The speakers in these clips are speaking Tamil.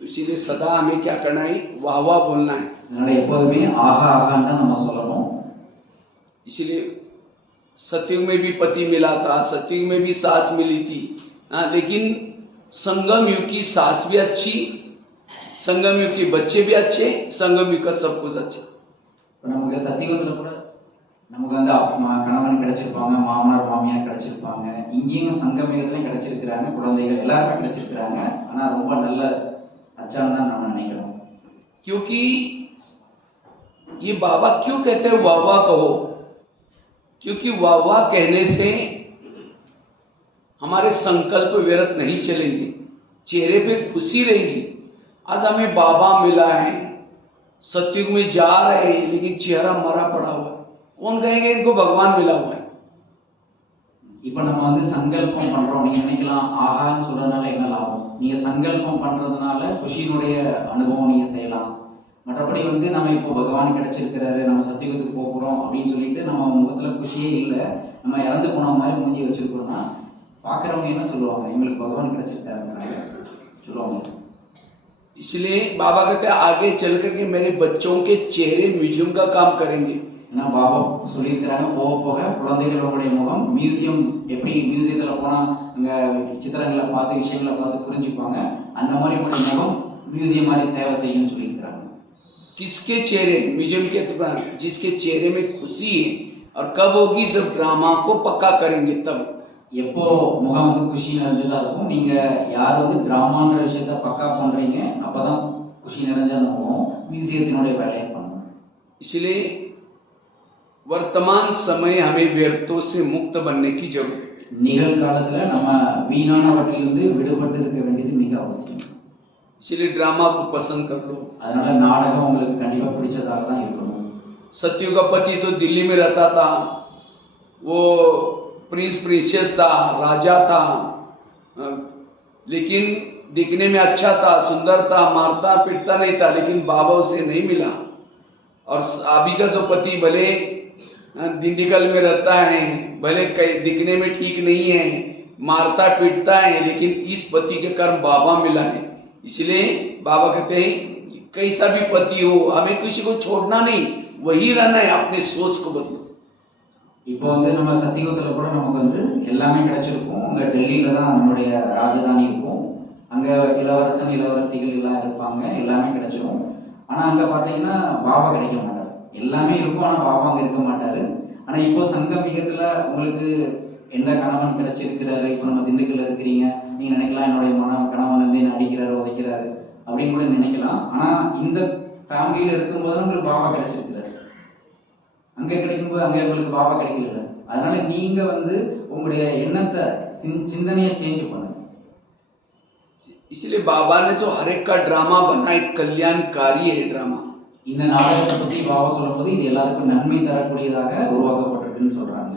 तो इसीलिए सदा हमें क्या करना है, वाह वाह बोलना है। அதனால எப்போதுமே ஆஹா ஆகான்னு தான் நம்ம சொல்லணும். इसीलिए सतयुग में भी पति मिला था, सतयुग में भी सास मिली थी, लेकिन संगम युग की सास भी अच्छी, संगम युग के बच्चे भी अच्छे, संगम युग का सब कुछ अच्छा। இப்போ நமக்கு சத்தியுகத்தில் கூட நமக்கு வந்து கணவன் கிடைச்சிருப்பாங்க, மாமனார் மாமியார் கிடைச்சிருப்பாங்க, இங்கேயும் சங்கமயுகத்துலையும் கிடைச்சிருக்கிறாங்க, குழந்தைகள் எல்லாருமே கிடைச்சிருக்கிறாங்க. ஆனால் ரொம்ப நல்ல அச்சான்னு தான் நம்ம நினைக்கிறோம். क्योंकि ये बाबा क्यों कहते हैं वाह वाह कहो, क्योंकि वाह वाह कहने से हमारे संकल्प व्यर्थ नहीं चलेंगे, चेहरे पे खुशी रहेगी। आज हमें बाबा मिला है, सतयुग में जा रहे हैं, लेकिन चेहरा मरा पड़ा हुआ है, कौन कहेंगे इनको भगवान मिला हुआ है। இப்போ நம்ம வந்து சங்கல்பம் பண்றோம். நீங்க நினைக்கலாம் ஆகான்னு சொல்றதுனால என்ன லாபம்? நீங்க சங்கல்பம் பண்றதுனால குஷியினுடைய அனுபவம் நீங்க செய்யலாம். மற்றபடி வந்து நம்ம இப்போ பகவான் கிடைச்சிருக்கிறாரு, நம்ம சத்தியுகத்துக்கு போகிறோம் அப்படின்னு சொல்லிட்டு நம்ம முகத்துல குஷியே இல்லை, நம்ம இறந்து போன மாதிரி மூஞ்சி வச்சிருக்கோம்னா பார்க்குறவங்க என்ன சொல்லுவாங்க? எங்களுக்கு பகவான் கிடைச்சிருக்காருங்கிறாங்க சொல்லுவாங்க. इसलिए बाबा कहते हैं आगे चल करके मेरे बच्चों के चेहरे म्यूजियम का काम करेंगे। ஏன்னா பாபா சொல்லியிருக்கிறாங்க, போக போக குழந்தைகளுடைய முகம் மியூசியம், எப்படி மியூசியத்தில் போனால் அங்கே சித்திரங்களை பார்த்து விஷயங்களை பார்த்து புரிஞ்சுப்பாங்க, அந்த மாதிரி உங்களுடைய முகம் மியூசியம் மாதிரி சேவை செய்யும்னு சொல்லியிருக்கிறாங்க. किसके चेहरे म्यूजियम के दौरान, जिसके चेहरे में खुशी है, और कब होगी जब ड्रामा को पक्का करेंगे तब। எப்போ முகம் வந்து குஷி நிறைஞ்சதாக இருக்கும்? நீங்கள் யார் வந்து ட்ராமான்ற விஷயத்த பக்கா பண்ணுறீங்க, அப்போ தான் குஷி நிறைஞ்ச அந்த முகம் மியூசியத்தினுடைய வேலையை பண்ணணும். इसलिए वर्तमान समय हमें व्यर्थों से मुक्त बनने की जरूरत है। நிகழ்காலத்தில் நம்ம வீணானவற்றிலிருந்து விடுபட்டு இருக்க வேண்டியது மிக அவசியம். इसलिए ड्रामा को पसंद कर लो। அதனால நாடகம் உங்களுக்கு கண்டிப்பாக பிடிச்சதாக தான் இருக்கணும். सत्यु का पति तो दिल्ली में रहता था, वो प्रिंस प्रिंसेस था, राजा था, लेकिन दिखने में अच्छा था, सुंदर था, मारता पीटता नहीं था, लेकिन बाबा उसे नहीं मिला। और अभी का जो पति भले दिंडीगल में रहता है, भले दिखने में ठीक नहीं है, मारता पीटता है, लेकिन इस पति के कर्म बाबा मिला है। इसलिए बाबा कहते हैं कैसा भी पति हो, हमें किसी को छोड़ना नहीं, वही रहना है, अपने सोच को बदलो। இப்போ வந்து நம்ம சத்தியுகத்தில் கூட நமக்கு வந்து எல்லாமே கிடைச்சிருக்கும். அங்கே டெல்லியில் தான் நம்மளுடைய ராஜதானி இருக்கும், அங்கே இளவரசன் இளவரசிகள் எல்லாம் இருப்பாங்க, எல்லாமே கிடைச்சிரும். ஆனால் அங்கே பார்த்தீங்கன்னா பாபா கிடைக்க மாட்டார். எல்லாமே இருக்கும், ஆனால் பாபா அங்கே இருக்க மாட்டார். ஆனால் இப்போ சங்கமிகத்தில் உங்களுக்கு எந்த கணவன் கிடைச்சிருக்கிறாரு, இப்போ நம்ம திண்டுக்கல்ல இருக்கிறீங்க, நீங்கள் நினைக்கலாம் என்னுடைய கணவன் வந்து என்ன அடிக்கிறாரு உதைக்கிறாரு அப்படின்னு கூட நினைக்கலாம். ஆனால் இந்த ஃபேமிலியில் இருக்கும்போது உங்களுக்கு பாபா கிடைச்சிருக்கிறாரு. அங்கே கிடைக்கும்போது அங்கே உங்களுக்கு பாபா கிடைக்கல. அதனால நீங்க வந்து உங்களுடைய எண்ணத்தை சிந்தனையை சேஞ்ச் பண்ணுங்க. इसलिए बाबा ने जो हर एक का ड्रामा बना, एक कल्याणकारी है ड्रामा। இந்த நாடகத்தை பத்தி பாபா சொல்லும்போது இது எல்லாருக்கும் நன்மை தரக்கூடியதாக உருவாக்கப்பட்டிருக்குன்னு சொல்றாங்க.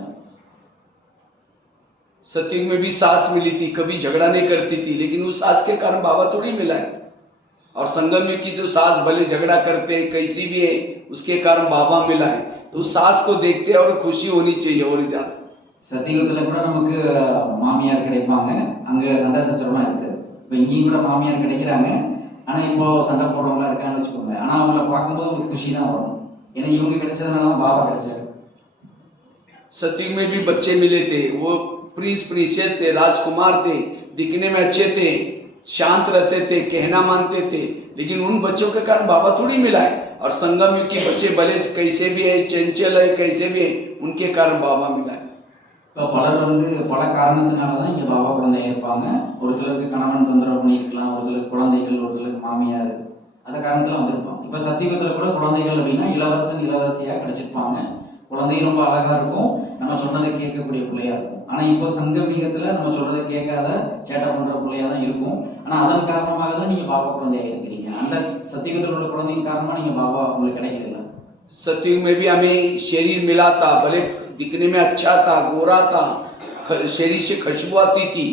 सतयुग में भी सास मिली थी, कभी झगड़ा नहीं करती थी, लेकिन उस सास के कारण बाबा थोड़ी मिला है। और संगम युग की जो सास भले झगड़ा करते कैसी भी है, उसके कारण बाबा मिला है। तो उस सास को देखते और खुशी होनी चाहिए और ज्यादा। சத்தியுகத்தில் கூட நமக்கு மாமியார் கிடைப்பாங்க, அங்கே சண்டை சச்சரவுலாம் இருக்கு. இப்போ இங்கேயும் கூட மாமியார் கிடைக்கிறாங்க, ஆனால் இப்போ சண்டை போடுறவங்களா இருக்கான்னு வச்சுக்கோங்க. ஆனால் அவங்கள பார்க்கும்போது ஒரு குஷி தான் வரும், ஏன்னா இவங்க கிடைச்சதுனால தான் பாபா கிடைச்சாரு. सतयुग में भी बच्चे मिले थे, वो प्रिंस प्रिंसेस थे, राजकुमार थे, दिखने में अच्छे थे, शांत रहते थे, कहना मानते थे, लेकिन उन बच्चों के कारण बाबा थोड़ी मिला है। और संगम युग के बच्चे भले कैसे भी है, चंचल है, कैसे भी है, उनके कारण बाबा मिला है। இப்போ பலர் வந்து பல காரணத்தினால தான் இங்கே பாபா குழந்தைங்க இருப்பாங்க. ஒரு சிலருக்கு கணவன் தொந்தரவு பண்ணியிருக்கலாம், ஒரு சிலருக்கு குழந்தைகள், ஒரு சிலருக்கு மாமியார், அந்த காரணத்தில் வந்திருப்பாங்க. இப்போ சத்தியுகத்தில் கூட குழந்தைகள் அப்படின்னா இளவரசன் இளவரசியாக கிடைச்சிருப்பாங்க. குழந்தை ரொம்ப அழகாக இருக்கும், நம்ம சொன்னதை கேட்கக்கூடிய பிள்ளையா இருக்கும். ஆனால் இப்போ சங்கமீகத்தில் நம்ம சொல்றதை கேட்காத சேட்டை பண்ணுற பிள்ளையா தான் இருக்கும். ஆனால் அதன் காரணமாக தான் நீங்கள் பாபா குழந்தையாக இருக்கிறீங்க. அந்த சத்தியுகத்தில் உள்ள குழந்தையின் காரணமாக நீங்கள் பாபா உங்களுக்கு கிடைக்கல. सतयुग में भी हमें शरीर मिला था, भले दिखने में अच्छा था, गोरा था, शरीर से खुशबू आती थी,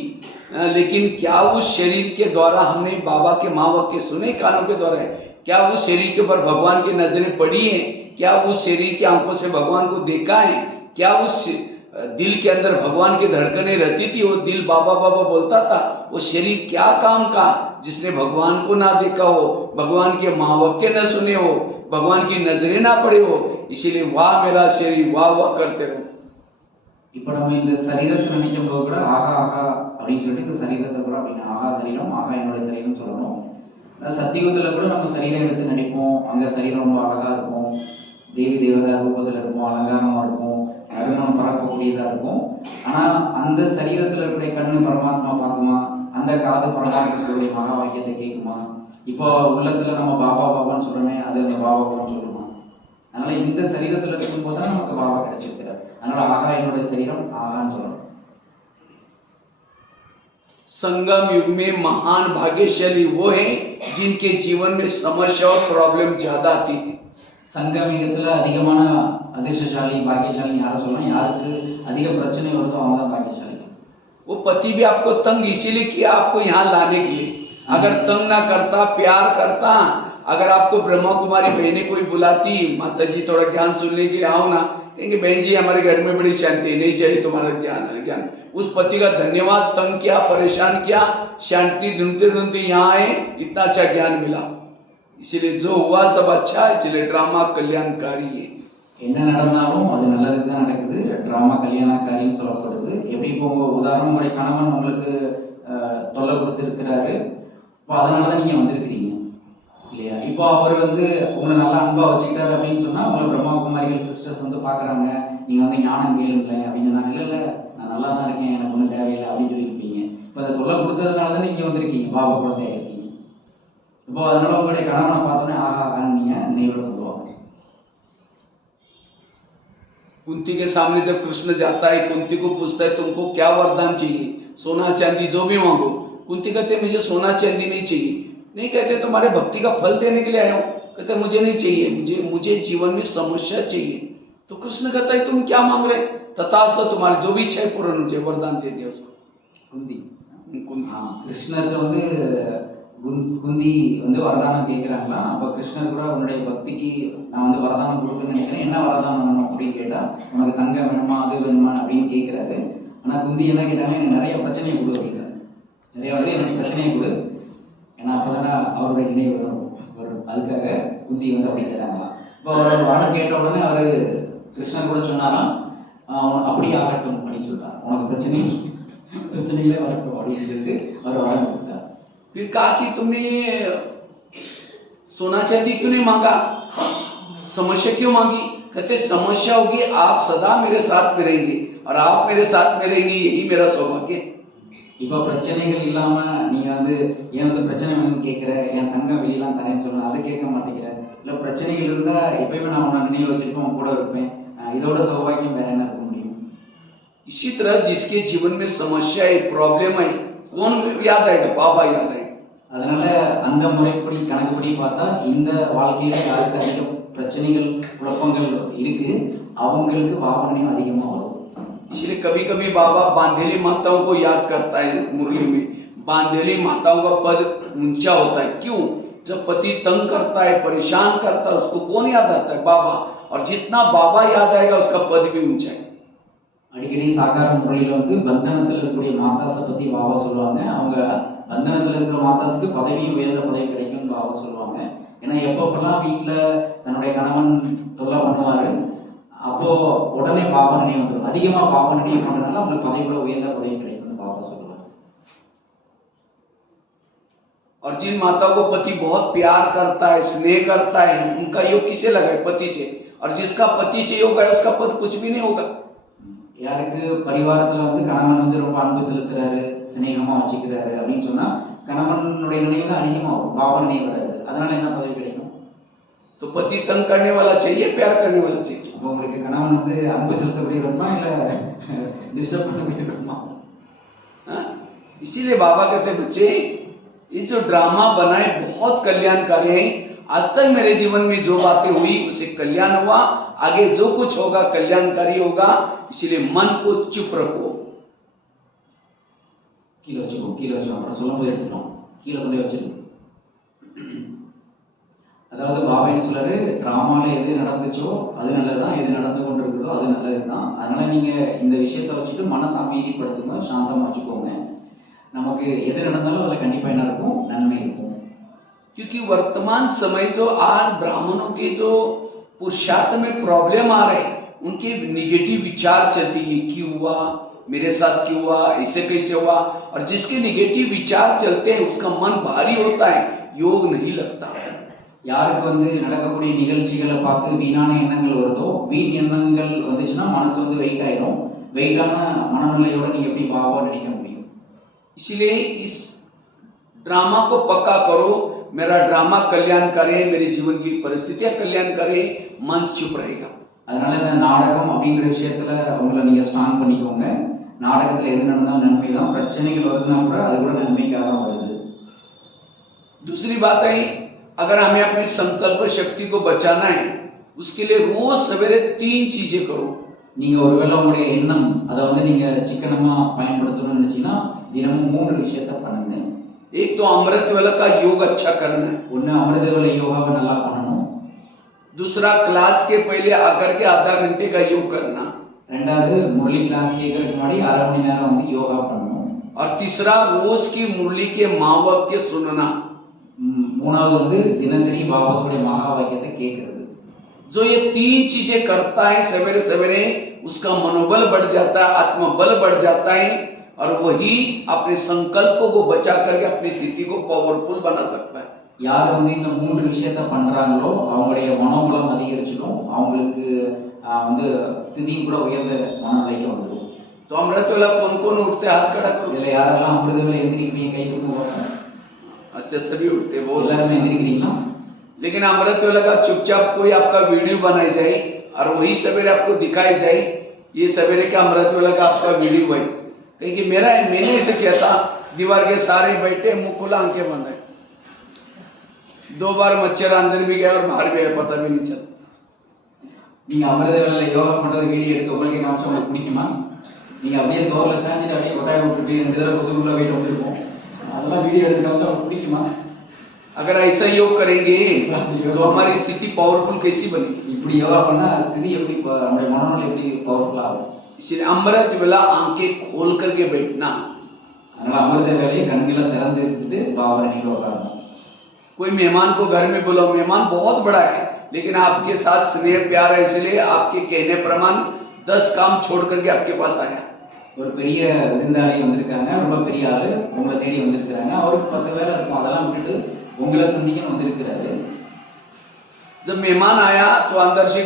लेकिन क्या उस शरीर के द्वारा हमने बाबा के महावाक्य के सुने कानों के द्वारा है? क्या उस शरीर के ऊपर भगवान की नजरें पड़ी हैं? क्या उस शरीर की आंखों से भगवान को देखा है? क्या उस दिल के अंदर भगवान की धड़कनें रहती थी, वो दिल बाबा बाबा बोलता था, वो शरीर क्या काम का जिसने भगवान को ना देखा हो, भगवान के माँ बाप के न सुने हो, भगवान की नजरें ना पड़े हो, इसीलिए वाह मेरा शरीर वाह वाह करते रहो। இப்போ நம்ம இந்த சரீரத்தை நினைக்கும் போது கூட ஆகா ஆகா அப்படின்னு சொல்லிட்டு இந்த சரீரத்தை கூட அப்படின்னு ஆகா சரீரம் ஆகா என்னோட சரீரம் சொல்லணும். சத்தியுகத்தில் கூட நம்ம சரீரம் எடுத்து நடிப்போம், அங்கே சரீரம் ரொம்ப அழகா இருக்கும், தேவி தேவதா ரூபத்தில் இருக்கும், அலங்காரமாக இருக்கும், நறுமணம் பறக்கக்கூடியதாக இருக்கும். ஆனால் அந்த சரீரத்தில் இருக்கிற கண்ணு பரமாத்மா பார்க்குமா, அந்த காது பரமாத்மா சொல்லுடைய மகா வாக்கியத்தை கேட்குமா? இப்போ உள்ளத்தில் நம்ம பாபா பாபான்னு சொல்கிறோமே, அது அந்த பாபா பாபான்னு சொல்லுமா? அதனால இந்த சரீரத்தில் இருக்கும்போது தான் நமக்கு பாபா கிடைச்சிருக்கிறார். அதனால ஆகா என்னுடைய சரீரம் ஆகான்னு சொல்லணும். संगम युग में महान भाग्यशाली वो है जिनके जीवन में समस्या और प्रॉब्लम ज्यादा आती थी. சங்கம் யுகத்தில் அதிகமான அதிர்ஷ்டசாலி பாக்கியசாலி யாரை சொல்லலாம்? யாருக்கு அதிக பிரச்சனை வருதோ அவங்க தான் பாக்கியசாலி. वो पति भी आपको तंग इसीलिए किया आपको यहाँ लाने के लिए. अगर तंग ना करता, प्यार करता, अगर आपको ब्रह्मा कुमारी बहनें कोई बुलाती, माता जी थोड़ा ज्ञान सुनने के लिए आओ ना, कहेंगे बहन जी हमारे घर में बड़ी शांति, नहीं चाहिए तुम्हारा ज्ञान. उस पति का धन्यवाद, तंग किया, परेशान किया, शांति ढूंढते ढूंढते यहाँ आए, इतना अच्छा ज्ञान मिला. इसीलिए जो हुआ सब अच्छा है, इसलिए ड्रामा कल्याणकारी है. என்ன நடந்தாலும் அது நல்லதுக்கு தான் நடக்குது. ட்ராமா கல்யாணக்காரின்னு சொல்லப்படுது. எப்படி இப்போ உதாரணம் உங்களுடைய கணவன் உங்களுக்கு தொல்லை கொடுத்துருக்கிறாரு, இப்போ அதனால தான் நீங்கள் வந்திருக்கிறீங்க இல்லையா? இப்போ அவர் உங்களை நல்லா அன்பாக வச்சுக்கிட்டாரு அப்படின்னு சொன்னால் உங்களை பிரம்மாகுமாரிகள் சிஸ்டர்ஸ் பார்க்குறாங்க, நீங்கள் ஞானம் கேளுங்களேன் அப்படின்னு சொன்னாங்க. இல்லை நான் நல்லா தான் இருக்கேன், எனக்கு ஒன்றும் தேவையில்லை அப்படின்னு சொல்லியிருப்பீங்க. இப்போ அதை தொல்லை கொடுத்ததுனால தான் நீங்கள் வந்திருக்கீங்க, பாபா குழந்தையா இருக்கீங்க. இப்போ அதனால உங்களுடைய கணவனை பார்த்தோன்னே ஆகா ஆகான்னு நீங்கள் நினைவில் கொள்வாங்க. कुंती के सामने जब कृष्ण जाता है, कुंती को पूछता है तुमको क्या वरदान चाहिए, सोना चांदी जो भी मांगो. कुंती कहते मुझे सोना चांदी नहीं चाहिए. नहीं कहते तुम्हारे भक्ति का फल देने के लिए आया हूँ. कहते मुझे नहीं चाहिए, मुझे जीवन में समस्या चाहिए. तो कृष्ण कहता है तुम क्या मांग रहे? तथास्तु, तुम्हारी जो भी इच्छा है पूर्ण हो जाए, वरदान दे दिया उसको. कुंती கிருஷ்ணருக்கு குந்தி வரதானம் கேட்குறாங்களா? அப்போ கிருஷ்ணர் கூட உன்னுடைய பக்திக்கு நான் வரதானம் கொடுக்குன்னு நினைக்கிறேன், என்ன வரதானம் வேணும் அப்படின்னு கேட்டால் உனக்கு தங்கம் வேணுமா அது வேணுமா அப்படின்னு கேட்குறாரு. ஆனால் குந்தி என்ன கேட்டாங்க, எனக்கு நிறைய பிரச்சனையை கொடு அப்படிங்கிறார். நிறைய எனக்கு பிரச்சனையை கொடு, ஏன்னா அப்போ தானே அவருடைய நினைவு வரும். அதுக்காக குந்தி அப்படி கேட்டாங்களாம். இப்போ அவர் வரம் கேட்ட உடனே அவர் கிருஷ்ணர் கூட சொன்னாராம், அப்படியே ஆகட்டும் அப்படின்னு சொல்றார், உனக்கு பிரச்சனைகளே வரட்டும் அப்படின்னு சொல்லிட்டு அவர் வரம் கொடுத்தார். फिर कहा कि तुमने सोना चांदी क्यों नहीं मांगा, समस्या क्यों मांगी? कहते समस्या होगी, आप सदा मेरे साथ में रहेंगे और आप मेरे साथ में रहेंगे, यही मेरा सौभाग्य. இப்போ பிரச்சனைகள் இல்லாம நீங்க ஏன் பிரச்சனை வேணும்னு கேட்கிற, என் தங்கம் வெளியெல்லாம் தரேன்னு சொல்ல அதை கேட்க மாட்டேங்கிற, இல்லை பிரச்சனைகள் இருந்தா எப்பயுமே நான் உன்னை நினைவு வச்சிருப்பேன், உன் கூட இருப்பேன், இதோட சௌபாகியம் வேற என்ன இருக்க முடியும்? इसी तरह जिसके जीवन में समस्या है, प्रॉब्लम है, कौन याद आएगा? बाबा याद आएगा. அதனால அந்த முறைப்படி கணக்குப்படி பார்த்தா இந்த வாழ்க்கையில யாருக்கு அதிக பிரச்சனைகள் குழப்பங்கள் இருக்கு அவங்களுக்கு பாபா நினைவு அதிகமா வரும். इसलिए कभी कभी बाबा बांधेली माताओं को याद करता है. मुरली में बांधेली माताओं का पद ऊंचा होता है. क्यों? जब पति तंग करता है, परेशान करता है, उसको कौन याद आता है? बाबा. और जितना बाबा याद आएगा उसका पद भी ऊंचा है. அடிக்கடி சாகார முறையில் பந்தனத்தில் இருக்கக்கூடிய மாதாஸை பற்றி பாபா சொல்லுவாங்க. அவங்க பந்தனத்தில் இருக்கிற மாதாஸுக்கு உயர்ந்த பதவி கிடைக்கும்னு பாபா சொல்லுவாங்க. ஏன்னா எப்பப்பெல்லாம் வீட்டில் தன்னுடைய கணவன் தொல்லை பண்ணுவார், அப்போ உடனே பாபா நினைவு வந்துடும். அதிகமாக பாபா நினைவு பண்ணுறதுனால அவங்களுக்கு பதவியோட உயர்ந்த பதவி கிடைக்கும்னு பாபா சொல்லுவாங்க. और जिन माताओं को पति बहुत प्यार करता है, स्नेह करता है, उनका योग किसे लगा है? पति से. और जिसका पति से योग है उसका पद कुछ भी नहीं होगा. யாருக்கு பரிவாரத்தில் கணவன் ரொம்ப அன்பு செலுத்துறாரு, சிநேகமாக வச்சுக்கிறாரு அப்படின்னு சொன்னால் கணவனுடைய நினைவு தான் அதிகமாக வரும், பாபா நினைவு வராது. அதனால என்ன பதவி கிடைக்கும்? तो पति तंग करने वाला चाहिए, प्यार करने वाला चाहिए. அப்போ உங்களுக்கு கணவன் அன்பு செலுத்தக்கூடிய வருமா இல்லை டிஸ்டர்ब பண்ணக்கூடிய வருமா? इसीलिए बाबा कहते बच्चे ये जो ड्रामा बनाए बहुत कल्याणकारी है. आज तक मेरे जीवन में जो बातें हुई उसे कल्याण हुआ, आगे जो कुछ होगा कल्याणकारी होगा. इसलिए मन को चुप रखो. கீழே வச்சுக்கோ, கீழே வச்சுக்கோ. அப்புறம் சொல்லும் போது எடுத்துட்டோம், கீழே கொண்டே வச்சிருக்கோம். அதாவது பாபா என்ன சொல்றாரு, டிராமால எது நடந்துச்சோ அது நல்லதுதான், எது நடந்து கொண்டிருக்குதோ அது நல்லதுதான். அதனால நீங்க இந்த விஷயத்தை வச்சுட்டு மனசை அமைதிப்படுத்துங்க, சாந்தமா வச்சுக்கோங்க. நமக்கு எது நடந்தாலும் அதில் கண்டிப்பா என்ன இருக்கும், நன்மை இருக்கும். क्योंकि वर्तमान समय जो आज ब्राह्मणों के जो पुरुषार्थ में प्रॉब्लम आ रहे हैं, उनके निगेटिव विचार चलती है, क्यों हुआ, मेरे साथ क्यों हुआ, ऐसे कैसे हुआ, और जिसके निगेटिव विचार चलते हैं उसका मन भारी होता है, योग नहीं लगता। யாருக்கு நடக்கக்கூடிய நிகழ்ச்சிகளை பார்த்து வீணான எண்ணங்கள் வருதோ, வீண் எண்ணங்கள் வந்துச்சுன்னா மனசு வெயிட் ஆயிடும். வெயிட்டான மனநிலையோட நீங்க எப்படி பாபாவை நடிக்க முடியும்? इसलिए इस ड्रामा को पक्का करो, मेरा ड्रामा कल्याण करे, मेरे जीवन की परिस्थितियां कल्याण करे, मन चुप रहेगा। அதனால இந்த நாடகம் அப்படிங்கிற விஷயத்துல உங்களை நீங்க ஸ்ட்ராங் பண்ணிக்கோங்க. நாடகத்துல எது நடந்தாலும் நன்மை தான். பிரச்சனைகள் வருதுன்னா கூட அது கூட நன்மைக்காக தான் வருது. दूसरी बात है, अगर हमें अपनी संकल्प शक्ति को बचाना है, उसके लिए रोज सवेरे 3 चीजें करो। நீங்க ஒருவேளை உங்களுடைய எண்ணம் அதை நீங்க சிக்கனமா பயன்படுத்தணும்னு நினைச்சீங்கன்னா தினமும் 3 விஷயத்தை பண்ணுங்க. एक तो अमृत वेला का योग अच्छा करना, ஒன்று அமிர்த வேளை யோகாவை நல்லா பண்ணணும். दूसरा क्लास के पहले आकर के आधा घंटे का योग करना, ரெண்டாவது முரளி கிளாஸ் கேட்கறதுக்கு முன்னாடி 1/2 மணி நேரம் யோகா பண்ணணும். और तीसरा रोज की मुरली के महावाक्य सुनना। மூணாவது தினசரி பாபாசுடைய மகா வாக்கியத்தை கேட்கறது. जो ये 3 चीजें करता है सवेरे सवेरे, उसका मनोबल बढ़ जाता है, आत्मबल बढ़ जाता है, और वही अपने संकल्पों को बचा करके अपनी स्थिति को पावरफुल बना सकता है। யார் இந்த 3 விஷயத்தை பண்றாங்களோ அவங்களுடைய மனோபலம் அதிகரிச்சிடும், அவங்களுக்கு ஸ்திதி கூட உயர்ந்த மனநிலைக்கு வந்துடும். तो अमृत वेला कौन कौन उठते, हाथ खड़ा करो। இதுல யாரெல்லாம் அமிர்த வேளை எந்திரிக்கிறீங்க, கை தூக்குங்க. अच्छा, सभी उठते, बहुत எல்லாரும் எந்திரிக்கிறீங்களா? लेकिन अमृत वेला का चुपचाप कोई आपका वीडियो बनाई जाए और वही सवेरे आपको दिखाई जाए, ये सवेरे का अमृत वेला का आपका वीडियो है। कहीं कि मैंने ऐसे किया था, दीवार के सारे बैठे, मुंह खुला, आंखें बंद है, 2 बार मच्छर अंदर भी गया और बाहर भी आया, पता भी नहीं चला। நீங்க அமிர்த வேளையில யோகா பண்றது வீடியோ எடுத்து உங்களுக்கு காமிச்சா உங்களுக்கு பிடிக்குமா? நீங்க அப்படியே சோர்ல சாஞ்சிட்டு அப்படியே கொட்டாய் விட்டுட்டு 2 தடவை கொசுக்குள்ள போயிட்டு வந்துருக்கோம், அதெல்லாம் வீடியோ எடுத்து காமிச்சா உங்களுக்கு பிடிக்குமா? अगर ऐसा योग करेंगे तो हमारी स्थिति पावरफुल कैसी बनेगी? இப்படி யோகா பண்ணா ஸ்திதி எப்படி, நம்முடைய மனநிலை எப்படி பவர்ஃபுல்லா ஆகும்? इसलिए अमृत वेला आंखें खोल करके बैठना। அதனால அமிர்த வேளையை கண்களை திறந்து எடுத்துட்டு பாபாவை நீங்க உட்காரணும். कोई मेहमान को घर में बुलाओ, मेहमान बहुत बड़ा है लेकिन आपके साथ स्नेह प्यार है, इसलिए आपके कहने प्रमाण 10 काम छोड़ करके आपके पास आया। ஒரு பெரிய விருந்தாளி வந்திருக்காங்க, ரொம்ப பெரிய ஆளு உங்களை தேடி வந்திருக்கிறாங்க, அவருக்கு 10 வேலை இருக்கும், அதெல்லாம் விட்டுட்டு உங்களை சந்திக்கணும் வந்திருக்கிறாரு. जब मेहमान आया तो अंदर से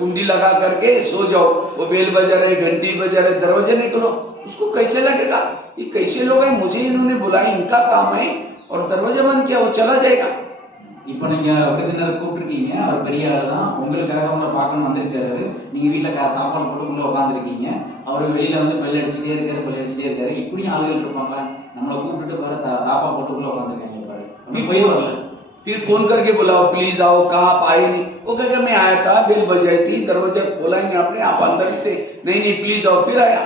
कुंडी लगा करके सो जाओ, वो बेल बजा रहे, घंटी बजा रहे, दरवाजे नहीं खोलो, उसको कैसे लगेगा ये कैसे लोग हैं, मुझे इन्होंने बुलाया, इनका काम है, और दरवाजा बंद किया, वो चला जाएगा। இப்போ நீங்க விருந்தினர் கூப்பிட்டுருக்கீங்க, அவர் பெரிய ஆளு தான், உங்களுக்காக உங்களை பார்க்கணும் வந்திருக்காரு, நீங்க வீட்டில் தாப்பால் போட்டுக்குள்ள உட்காந்துருக்கீங்க, அவர் வெளியில பெல் அடிச்சுட்டே இருக்காரு. இப்படியும் ஆளுகள் இருப்பாங்களா? நம்மளை கூப்பிட்டுட்டு பாரு தாப்பா போட்டுக்குள்ள உட்காந்துருக்காங்க பாரு. फिर फोन करके बुलाओ, प्लीज आओ, कहाँ आप आए नहीं, वो कहेगा मैं आया था, बेल बजाई थी, दरवाजा खोला ही नहीं आपने, आप अंदर ही थे, नहीं प्लीज आओ, फिर आया।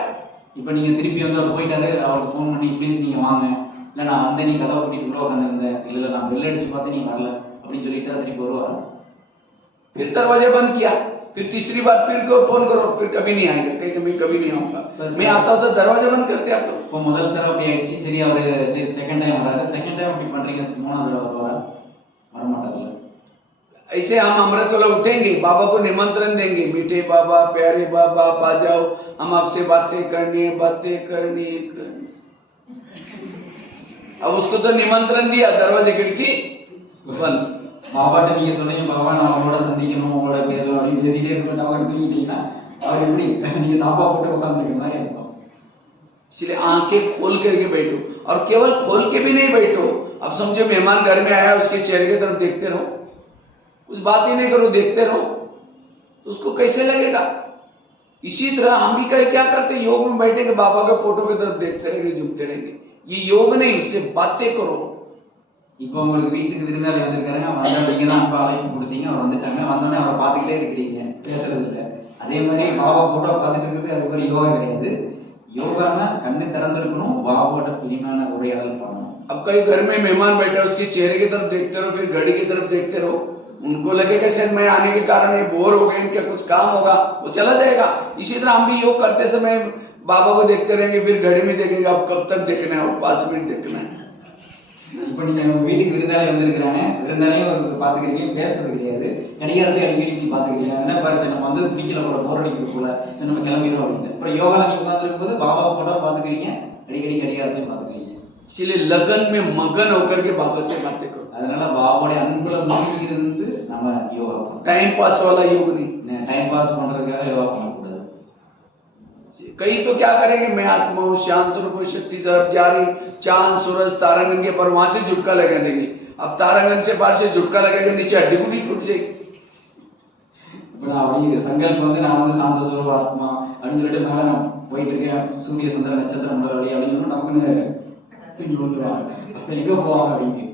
இப்போ நீங்க திருப்பி அவர் போயிட்டாரு, அவருக்கு ஃபோன் பண்ணி ப்ளீஸ் நீங்க வாங்க, இல்லை நான் வந்தேன், நீ கதவை கூட்டிட்டு உள்ள உட்காந்துருந்தேன், இல்லை நான் பெல் அடிச்சு பார்த்து நீ வரல அப்படின்னு சொல்லிட்டு திருப்பி வருவார். फिर दरवाजा बंद किया, फिर तीसरी बार फिर फोन करो, फिर कभी नहीं आएगा, कहीं कभी नहीं आऊंगा, मैं आता हूँ तो दरवाजा बंद करते आप लोग। இப்போ முதல் தடவை அப்படி ஆயிடுச்சு, சரி அவர் செகண்ட் டைம் வராரு, செகண்ட் டைம் அப்படி பண்றீங்க, 3வது தடவை வருவாரா? வரமாட்டார்ல। ऐसे हम अमृत वाला उठेंगे, बाबा को निमंत्रण देंगे, मीठे बाबा, प्यारे बाबा, आप आ जाओ, हम आपसे बातें करनी है। अब उसको तो निमंत्रण दिया, दरवाजे खिड़की बंद। பாபாட்ட நீங்க சொன்னீங்க, பாபா நான் அவங்களோட சந்திக்கணும், அவங்களோட பேசணும் அப்படின்னு பேசிட்டே இருக்க, அவர் தூங்கிட்டீங்கன்னா அவர் எப்படி நீங்க தாப்பா போட்டு உட்காந்துருக்க மாதிரி அர்த்தம்। इसलिए आंखें खोल करके बैठो, और केवल खोल के भी नहीं बैठो। अब समझो मेहमान घर में आया, उसके चेहरे की तरफ देखते रहो, कुछ बात ही नहीं करो, देखते रहो, तो उसको कैसे लगेगा? इसी तरह हम भी क्या करते, योग में बैठेंगे, बाबा के फोटो की तरफ देखते रहेंगे, झुकते रहेंगे, ये योग नहीं, उससे बातें करो। இப்போ உங்களுக்கு வீட்டுக்கு விருந்தாளி வந்திருக்காருங்க, வந்தா நீங்க தான் அப்பா அழைப்பு கொடுத்தீங்க, அவர் வந்துட்டாங்க, வந்தோடனே அவரை பார்த்துக்கிட்டே இருக்கிறீங்க, பேசுறது இல்லை. அதே மாதிரி பாபா போட்டோ பார்த்துட்டு இருக்கிறது அது ஒரு யோகா கிடையாது. யோகானா கண்ணு திறந்திருக்கணும், பாபாவோட இனிமையான உரையாடல் பண்ணணும். अब कई घर में मेहमान बैठा, उसके चेहरे की तरफ देखते रहो, फिर घड़ी की तरफ देखते रहो, उनको लगेगा शायद मैं आने के कारण ये बोर हो गए, इनका कुछ काम होगा, वो चला जाएगा। इसी तरह हम भी योग करते समय बाबा को देखते रहेंगे, फिर घड़ी में देखेंगे अब कब तक देखना है, 5 मिनट देखना है। இப்போ நீங்க உங்க வீட்டுக்கு விருந்தாளி வந்திருக்கிறாங்க, விருந்தாளியும் ஒரு பாத்துக்கிறீங்க, பேசுறது கிடையாது, கடிகாரத்தை அடிக்கடி இப்படி பாத்துக்கிறீங்க, என்ன பாரு நம்ம வந்து பிடிக்கல போல, போர் அடிக்கிறது போல, சரி நம்ம கிளம்பிடுறோம் அப்படின்னு. அப்புறம் யோகால நீங்க உட்காந்துருக்கும் போது பாபாவை போட்டோ பாத்துக்கிறீங்க, அடிக்கடி கடிகாரத்தையும் பாத்துக்கிறீங்க. इसलिए लगन में मगन होकर के बाबा से बातें करो। அதனால பாபாவுடைய அன்புல மூழ்கி இருந்து நம்ம யோகா பண்ணணும். टाइम पास वाला योग नहीं, டைம் பாஸ் பண்றதுக்காக யோகா பண்ணக்கூடாது. कई तो क्या करेंगे, मैं आत्मा हूँ, शांत स्वरूप शक्ति जारी, चांद सूरज तारांगन के पर वहां से झुटका लगा देंगे। अब तारांगन से पास से झुटका लगेगा, नीचे हड्डी गुडी टूट जाएगी। அப்படி சங்கல்பம் வந்து நான் வந்து சாந்த ஸ்வரூப ஆத்மா அப்படின்னு சொல்லிட்டு மேலே நான் போயிட்டு இருக்கேன், சூரிய சந்திர நட்சத்திரம் வழி அப்படின்னு நமக்குன்னு தூக்கி விழுந்துருவாங்க, அப்போ எங்கே போவாங்க அப்படின்னு.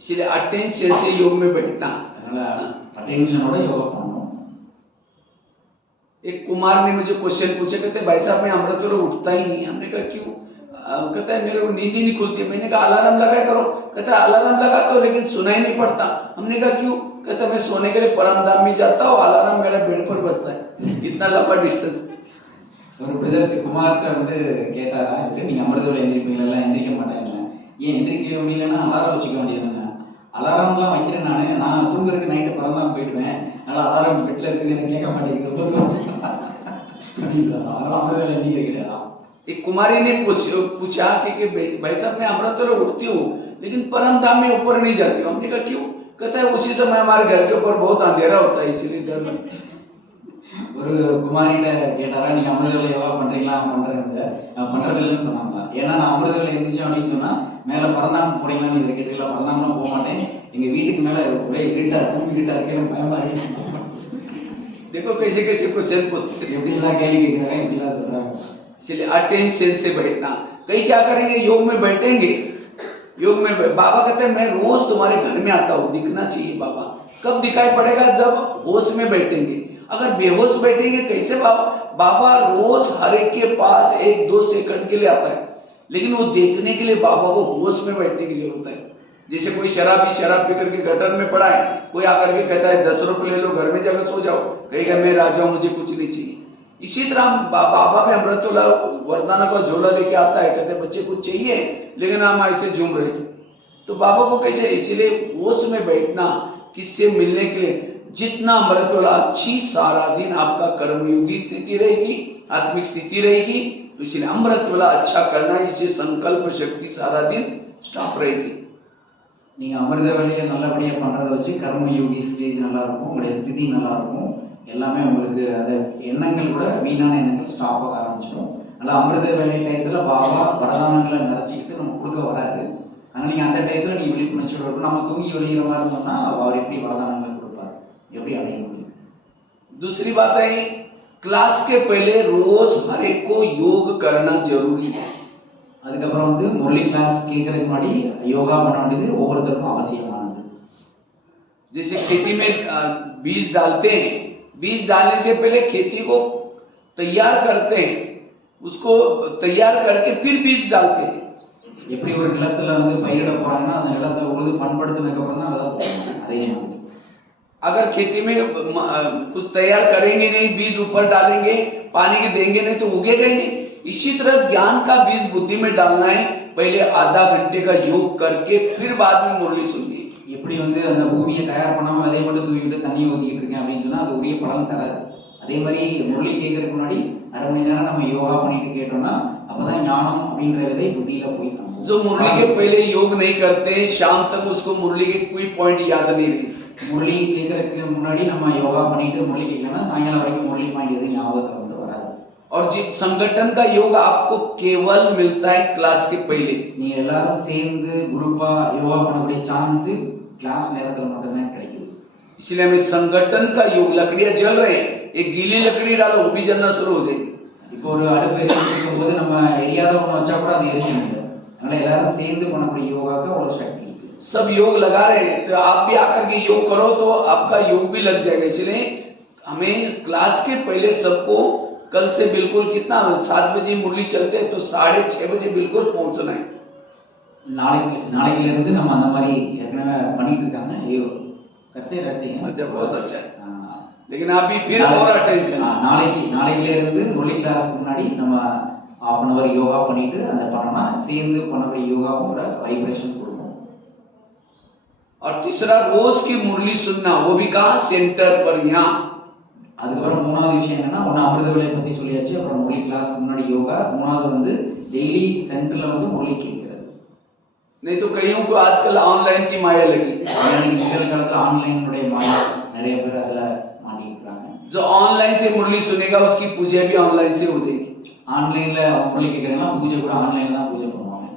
इसलिए अटेंशन से योग में बैठना, அதனால அட்டென்ஷனோட யோகா பண்ணணும். एक कुमार ने मुझे क्वेश्चन पूछा, कहते भाई साहब मैं अमृत वेला उठता ही नहीं। हमने कहा क्यों? कहता है मेरे को नींद ही नहीं खुलती है। मैंने कहा अलार्म लगाया करो। कहता है अलार्म लगाता हूँ लेकिन सुनाई नहीं पड़ता। हमने कहा क्यों? कहता मैं सोने के लिए परमधाम में जाता हूँ, अलार्म मेरा बेड पर बजता है, इतना लंबा डिस्टेंस। ஒரு பிரதர் குமார்கிட்ட வந்து கேட்டாரா, இப்படி நீங்க அமிர்த வேலை எந்திரிப்பீங்களா? எந்திரிக்க மாட்டாங்களா? ஏன் எந்திரிக்க முடியலன்னா அலாரம் வச்சுக்க வேண்டியதுங்க. அலாரம்லாம் வைக்கிறேன் நான் தூங்குறதுக்கு நைட்டு பறந்தான் போயிடுவேன், அதனால அலாரம் பெட்ல இருக்குது எனக்கு கேட்க மாட்டேங்குது, ரொம்ப தூரம் அப்படின்றாங்க. அதனால அமிர்த வேலை எந்திரிக்க கிடையாது. एक कुमारी ने पूछा कि भाई साहब मैं अमृत वेला उठती हूँ लेकिन परम धाम में ऊपर नहीं जाती हूँ। हमने कहा क्यों? कहता है उसी समय हमारे घर के ऊपर बहुत अंधेरा होता है इसलिए डर लगता है। ஒரு குமாரிட்ட கேட்டாரா, நீங்க அமிர்த வேலை யோகா பண்றீங்களா? பண்றது இல்லைன்னு சொன்னாங்களா? ஏன்னா நான் அமிர்த வேலை எந்திரிச்சேன் அப்படின்னு சொன்னா மேல பறந்தாம போறீங்களான்னு இவர் கேட்டீங்களா? பறந்தாமலாம் போக மாட்டேன், எங்க வீட்டுக்கு மேல ஒரே இருட்டா இருக்கு, எனக்கு பயமா இருக்கு. देखो कैसे कैसे क्वेश्चन पूछते हैं, எப்படிலாம் கேள்வி கேட்கிறாங்க, எப்படிலாம் சொல்றாங்க. इसलिए अटेंशन से बैठना। कई क्या करेंगे, योग में बैठेंगे, योग में बाबा कहते हैं मैं रोज तुम्हारे घर में आता हूँ, दिखना चाहिए बाबा। कब दिखाई पड़ेगा? जब होश में बैठेंगे। अगर बेहोश बैठेंगे कैसे बाबा? बाबा रोज हर एक के पास 1-2 सेकंड के लिए आता है, लेकिन वो देखने के लिए बाबा को होश में बैठने की जरूरत है। जैसे कोई शराबी शराब पी करके गटर में पड़ा है, कोई आकर के कहता है 10 रुपये ले लो, घर में जाकर सो जाओ, कहेगा मैं राजा हूं, मुझे कुछ नहीं चाहिए। इसी तरह बाबा भी अमृत वेला वरदाना का झोला लेके आता है, कहते बच्चे कुछ चाहिए, लेकिन हम ऐसे झूम रहे थे। तो बाबा को कैसे? इसीलिए होश में बैठना, किससे मिलने के लिए जितना अमृत वेला अच्छी, सारा दिन आपका कर्मयोगी स्थिति रहेगी, आत्मिक स्थिति रहेगी। तो इसलिए अमृत वेला अच्छा करना, इससे संकल्प शक्ति सारा दिन स्टॉप रहेगी। நீங்க அமிர்த வேலையை நல்லபடியா பண்றதை வச்சு கர்ம யோகி ஸ்டேஜ் நல்லா இருக்கும், உங்களுடைய ஸ்திதி நல்லா இருக்கும், எல்லாமே உங்களுக்கு அந்த எண்ணங்கள் கூட வீணான எண்ணங்கள் ஸ்டாப் ஆக ஆரம்பிச்சிடும். அதனால் அமிர்த வேலை டயத்தில் பாபா வரதானங்களை நிறச்சிக்கிட்டு நம்ம கொடுக்க வராது. அதனால் நீங்கள் அந்த டயத்தில் நீங்கள் விழிப்புணர்ச்சியோட இருக்கும். நம்ம தூங்கி வெளியிற மாதிரி இருந்தோம்னா அவர் எப்படி வரதானங்கள் கொடுப்பார், எப்படி அடைய முடியும்? दूसरी बात है, क्लास के पहले रोज हर एक को योग करना जरूरी है। அதுக்கப்புறம் வந்து முரளி கிளாஸ் கேட்கறதுக்கு முன்னாடி யோகா பண்ண வேண்டியது ஒவ்வொருத்தருக்கும் அவசியமானது. जैसे खेती में बीज डालते हैं, बीज डालने से पहले खेती को तैयार करते हैं, उसको तैयार करके फिर बीज डालते हैं। எப்படி ஒரு நிலத்துல வந்து பயிரிட போறாங்கன்னா அந்த நிலத்தை உழுது பண்படுத்தினதுக்கு அப்புறம் தான் விதை போடணும். அதே மாதிரி अगर खेती में कुछ तैयार करेंगे नहीं, बीज ऊपर डालेंगे, पानी के देंगे नहीं तो उगेगा ही नहीं। इसी तरह ज्ञान का बीज बुद्धि में डालना है, पहले आधा घंटे का योग करके फिर बाद में मुरली सुनिए। எப்படி வந்து அந்த பூமியை தயார் பண்ணாம அதே மட்டும் தூக்கிட்டு தண்ணி ஊற்றிக்கிட்டு இருக்கேன் அப்படின்னு சொன்னா அது உரிய பலன் தராது. அதே மாதிரி முரளி கேட்கறதுக்கு முன்னாடி அரை மணி நேரம் நம்ம யோகா பண்ணிட்டு கேட்டோம்னா அப்பதான் ஞானம் அப்படின்ற விதை புத்தியில போய் தங்கும். जो मुरली के पहले योग नहीं करते, शाम तक उसको मुरली के कोई पॉइंट याद नहीं रहती। முரளி கேட்கறதுக்கு முன்னாடி நம்ம யோகா பண்ணிட்டு முரளி கேட்கலன்னா சாயங்காலம் வரைக்கும் முரளி பாயிண்ட் எதுவும் ஞாபகத்துல வந்து வராது. और जिस संगठन का योग आपको केवल मिलता है क्लास के पहले। நீங்க எல்லாரும் சேர்ந்து குரூப்பா யோகா பண்ணக்கூடிய சான்ஸ் கிளாஸ் நேரத்துல மட்டும்தான் கிடைக்குது. इसलिए हमें संगठन का योग, लकड़ियां जल रहे हैं, एक गीली लकड़ी डालो वो भी जलना शुरू हो जाएगी। இப்போ ஒரு அடுப்பு எரிக்கும் போது நம்ம எரியாத ஒன்று வச்சா கூட அது எரிக்க முடியாது. அதனால எல்லாரும் சேர்ந்து பண்ணக்கூடிய யோகாக்கு அவ்வளவு சக்தி இருக்கு. सब योग लगा रहे हैं तो आप भी आकर के योग करो तो आपका योग भी लग जाएगा। इसलिए हमें क्लास के पहले सबको कल से बिल्कुल कितना 7 बजे मुरली चलते हैं तो 6:30 बजे बिल्कुल पहुंचना है। நாளைக்குல இருந்து நம்ம அந்த மாதிரி ஏற்கனவே பண்ணிட்டு இருக்காங்க. करते रहते हैं। अच्छा, बहुत अच्छा है। हाँ। लेकिन अभी फिर और अटेंशन நாளைக்குல இருந்து முரளி கிளாஸ்க்கு முன்னாடி நம்ம half an hour யோகா பண்ணிட்டு அந்த பண்ணோம்னா சேர்ந்து பண்ணக்கூடிய யோகாவோட வைப்ரேஷன் கொடுக்கும். और तीसरा, रोज की मुरली सुनना, वो भी कहाँ, सेंटर पर, यहाँ। அதுக்கப்புறம் மூணாவது விஷயம் என்னன்னா, ஒன்று அமிர்தவேளை பற்றி சொல்லியாச்சு, அப்புறம் முரளி கிளாஸ்க்கு முன்னாடி யோகா, மூணாவது வந்து டெய்லி சென்டரில் வந்து முரளி கேட்கிறது. नहीं तो कईयों को आजकल ऑनलाइन की माया लगी, டிஜிட்டல் காலத்தில் ஆன்லைனுடைய மாயா நிறைய பேர் அதில் மாட்டிக்கிறாங்க. जो ऑनलाइन से मुरली सुनेगा उसकी पूजा भी ऑनलाइन से हो जाएगी। ஆன்லைன்ல முரளி கேட்குறாங்கன்னா பூஜை கூட ஆன்லைன்ல தான் பூஜை பண்ணுவாங்க.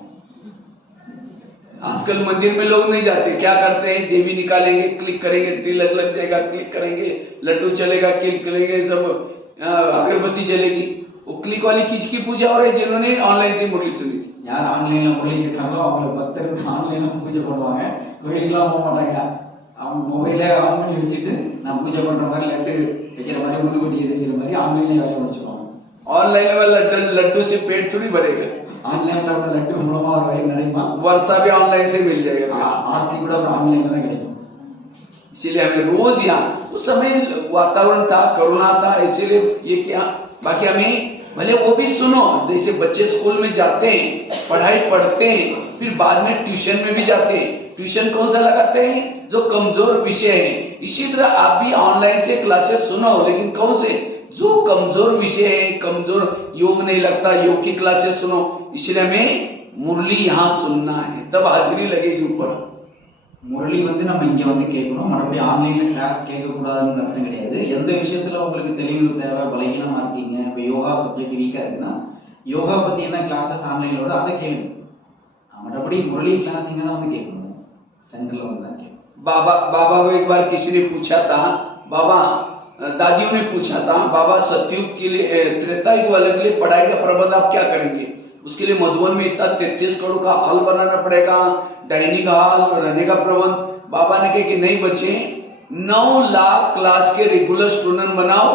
आजकल मंदिर में लोग नहीं जाते, क्या करते हैं, देवी निकालेंगे, क्लिक करेंगे, तिलक लग जाएगा, क्लिक करेंगे, लड्डू चलेगा, क्लिक करेंगे, सब अगरबत्ती चलेगी। वो क्लिक वाली किसकी पूजा हो रही है? जिन्होंने ऑनलाइन से मुरली सुनी थी। யார் ஆன்லைன்ல முரளி கேட்டாங்களோ அவங்க பக்தர்கள் ஆன்லைன்ல பூஜை பண்ணுவாங்க, கோயிலுக்குலாம் போக மாட்டாங்க. அவங்க மொபைலே ஆன் பண்ணி வச்சுட்டு நான் பூஜை பண்ற மாதிரி லட்டு வைக்கிற மாதிரி ஊதுபத்தி எரிக்கிற மாதிரி ஆன்லைன்ல வேலையை முடிச்சுப்பாங்க. ऑनलाइन वाला लड्डू से पेट थोड़ी भरेगा, ஆன்லைன்ல உள்ள லட்டு மூலமா ஒரு வயிறு நிறையுமா? वर्षा भी ऑनलाइन से मिल जाएगा। ஆஸ்தி கூட ஆன்லைன்ல தான் கிடைக்கும். इसीलिए हमें रोज यहाँ, उस समय वातावरण था, करुणा था, इसीलिए ये क्या, बाकी हमें भले वो भी सुनो, जैसे बच्चे स्कूल में जाते हैं, पढ़ाई पढ़ते हैं, फिर बाद में ट्यूशन में भी जाते हैं। ट्यूशन कौन सा लगाते हैं? जो कमजोर विषय है। इसी तरह आप भी ऑनलाइन से क्लासेस सुनो, लेकिन कौन से, जो कमजोर विषय है, कमजोर योग नहीं लगता, योग की क्लासेस सुनो। इसलिए हमें मुरली यहाँ सुनना है, तब हाजिरी लगेगी ऊपर। முரளி வந்து நம்ம இங்கே வந்து கேட்கணும், மறுபடியும் ஆன்லைனில் கிளாஸ் கேட்கக்கூடாதுன்னு அர்த்தம் கிடையாது. எந்த விஷயத்தில் உங்களுக்கு தெளிவு தேவை, பலகீனமாக இருக்கீங்க, இப்போ யோகா சப்ஜெக்ட் வீக்காக இருக்குன்னா யோகா பற்றி என்ன கிளாஸஸ் ஆன்லைனில் வருதோ அதை கேளுங்க. மற்றபடி முரளி கிளாஸ் இங்கே தான் வந்து கேட்கணும், சென்டரில் வந்து தான் கேட்கணும். बाबा को एक बार किसी ने पूछा था, बाबा, दादियों ने पूछा था, बाबा सतयुग के लिए, त्रेता युग वाले के लिए पढ़ाई का प्रबंध आप क्या करेंगे? उसके लिए मधुबन में इतना 33 करोड़ का हॉल बनाना पड़ेगा, डाइनिंग हॉल, रहने का प्रबंध। बाबा ने कहा कि नहीं बच्चे, 9 लाख क्लास के रेगुलर स्टूडेंट बनाओ,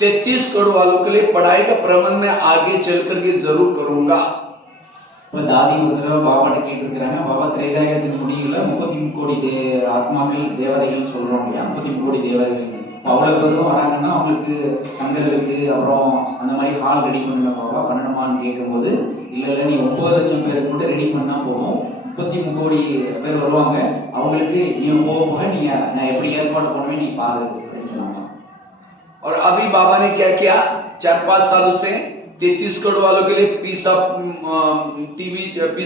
33 करोड़ वालों के लिए पढ़ाई का प्रबंध मैं आगे चल करके जरूर करूंगा। இப்போ தாதி ஒரு தடவை பாபாட்ட கேட்டிருக்கிறாங்க, பாபா திரேதாயுகத்தின் முடிவில் 33 கோடி ஆத்மாக்கள் தேவதைகள் சொல்கிறோம் இல்லையா, 33 கோடி தேவதைகள். அவ்வளோ பேரும் வராங்கன்னா அவங்களுக்கு தங்குறதுக்கு அப்புறம் அந்த மாதிரி ஹால் ரெடி பண்ணுங்க பாபா, பண்ணணுமான்னு கேட்கும்போது, இல்லை நீ 9 லட்சம் பேருக்கு மட்டும் ரெடி பண்ணால் போதும், 33 கோடி பேர் வருவாங்க, அவங்களுக்கு நீ போக நீங்கள் நான் எப்படி ஏற்பாடு பண்ணுவேன் நீ பாரு அப்படின்னு சொன்னாங்க. और अभी बाबा ने क्या किया, 4-5 सालों से 33 करोड़ वालों के लिए पीस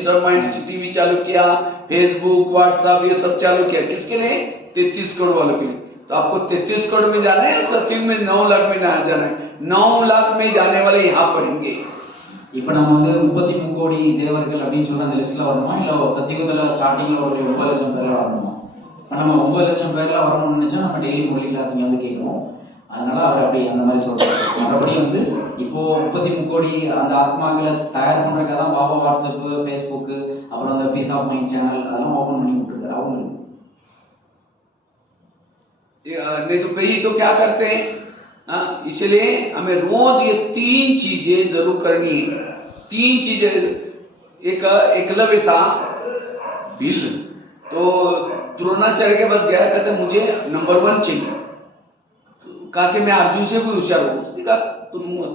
ऑफ माइंड टीवी चालू किया, फेसबुक, व्हाट्सएप, ये सब चालू किया। किसके लिए? 33 करोड़ वालों के लिए। तो आपको 33 करोड़ में जाना है, सतयुग में 9 लाख में ना जाना है? 9 लाख में जाने वाले यहाँ पढ़ेंगे। இப்போ நம்ம வந்து 33 கோடி தேவர்கள் அப்படின்னு சொல்ற அந்த லிஸ்ட்ல வரணுமா, இல்லை சத்தியுகத்தில் ஸ்டார்டிங்ல ஒரு 9 லட்சம் பேர்ல வரணுமா? இப்போ நம்ம 9 லட்சம் பேர்ல வரணும்னு நினைச்சா நம்ம டெய்லி முரளி கிளாஸ் இங்கே வந்து கேட்குறோம், அதனால அவர் அப்படி அந்த மாதிரி சொல்றாரு. மற்றபடி வந்து இப்போ 33 கோடி அந்த ஆத்மாக்களை தயார் பண்றதுக்காக தான் பாபா வாட்ஸ்அப்பு, ஃபேஸ்புக்கு, அப்புறம் அந்த பீஸ் ஆஃப் மைண்ட் சேனல் அதெல்லாம் ஓப்பன் பண்ணி விட்டுருக்காரு அவங்களுக்கு. नहीं तो कई तो क्या करते हैं, इसलिए हमें रोज ये 3 चीजें जरूर करनी है। 3 चीजें, एक एकलव्य था, बिल, तो द्रोणाचार्य के पास गया, कहते मुझे नंबर 1 चाहिए। तो कहा कि मैं अर्जुन से भी होशियार हूँ। उसने कहा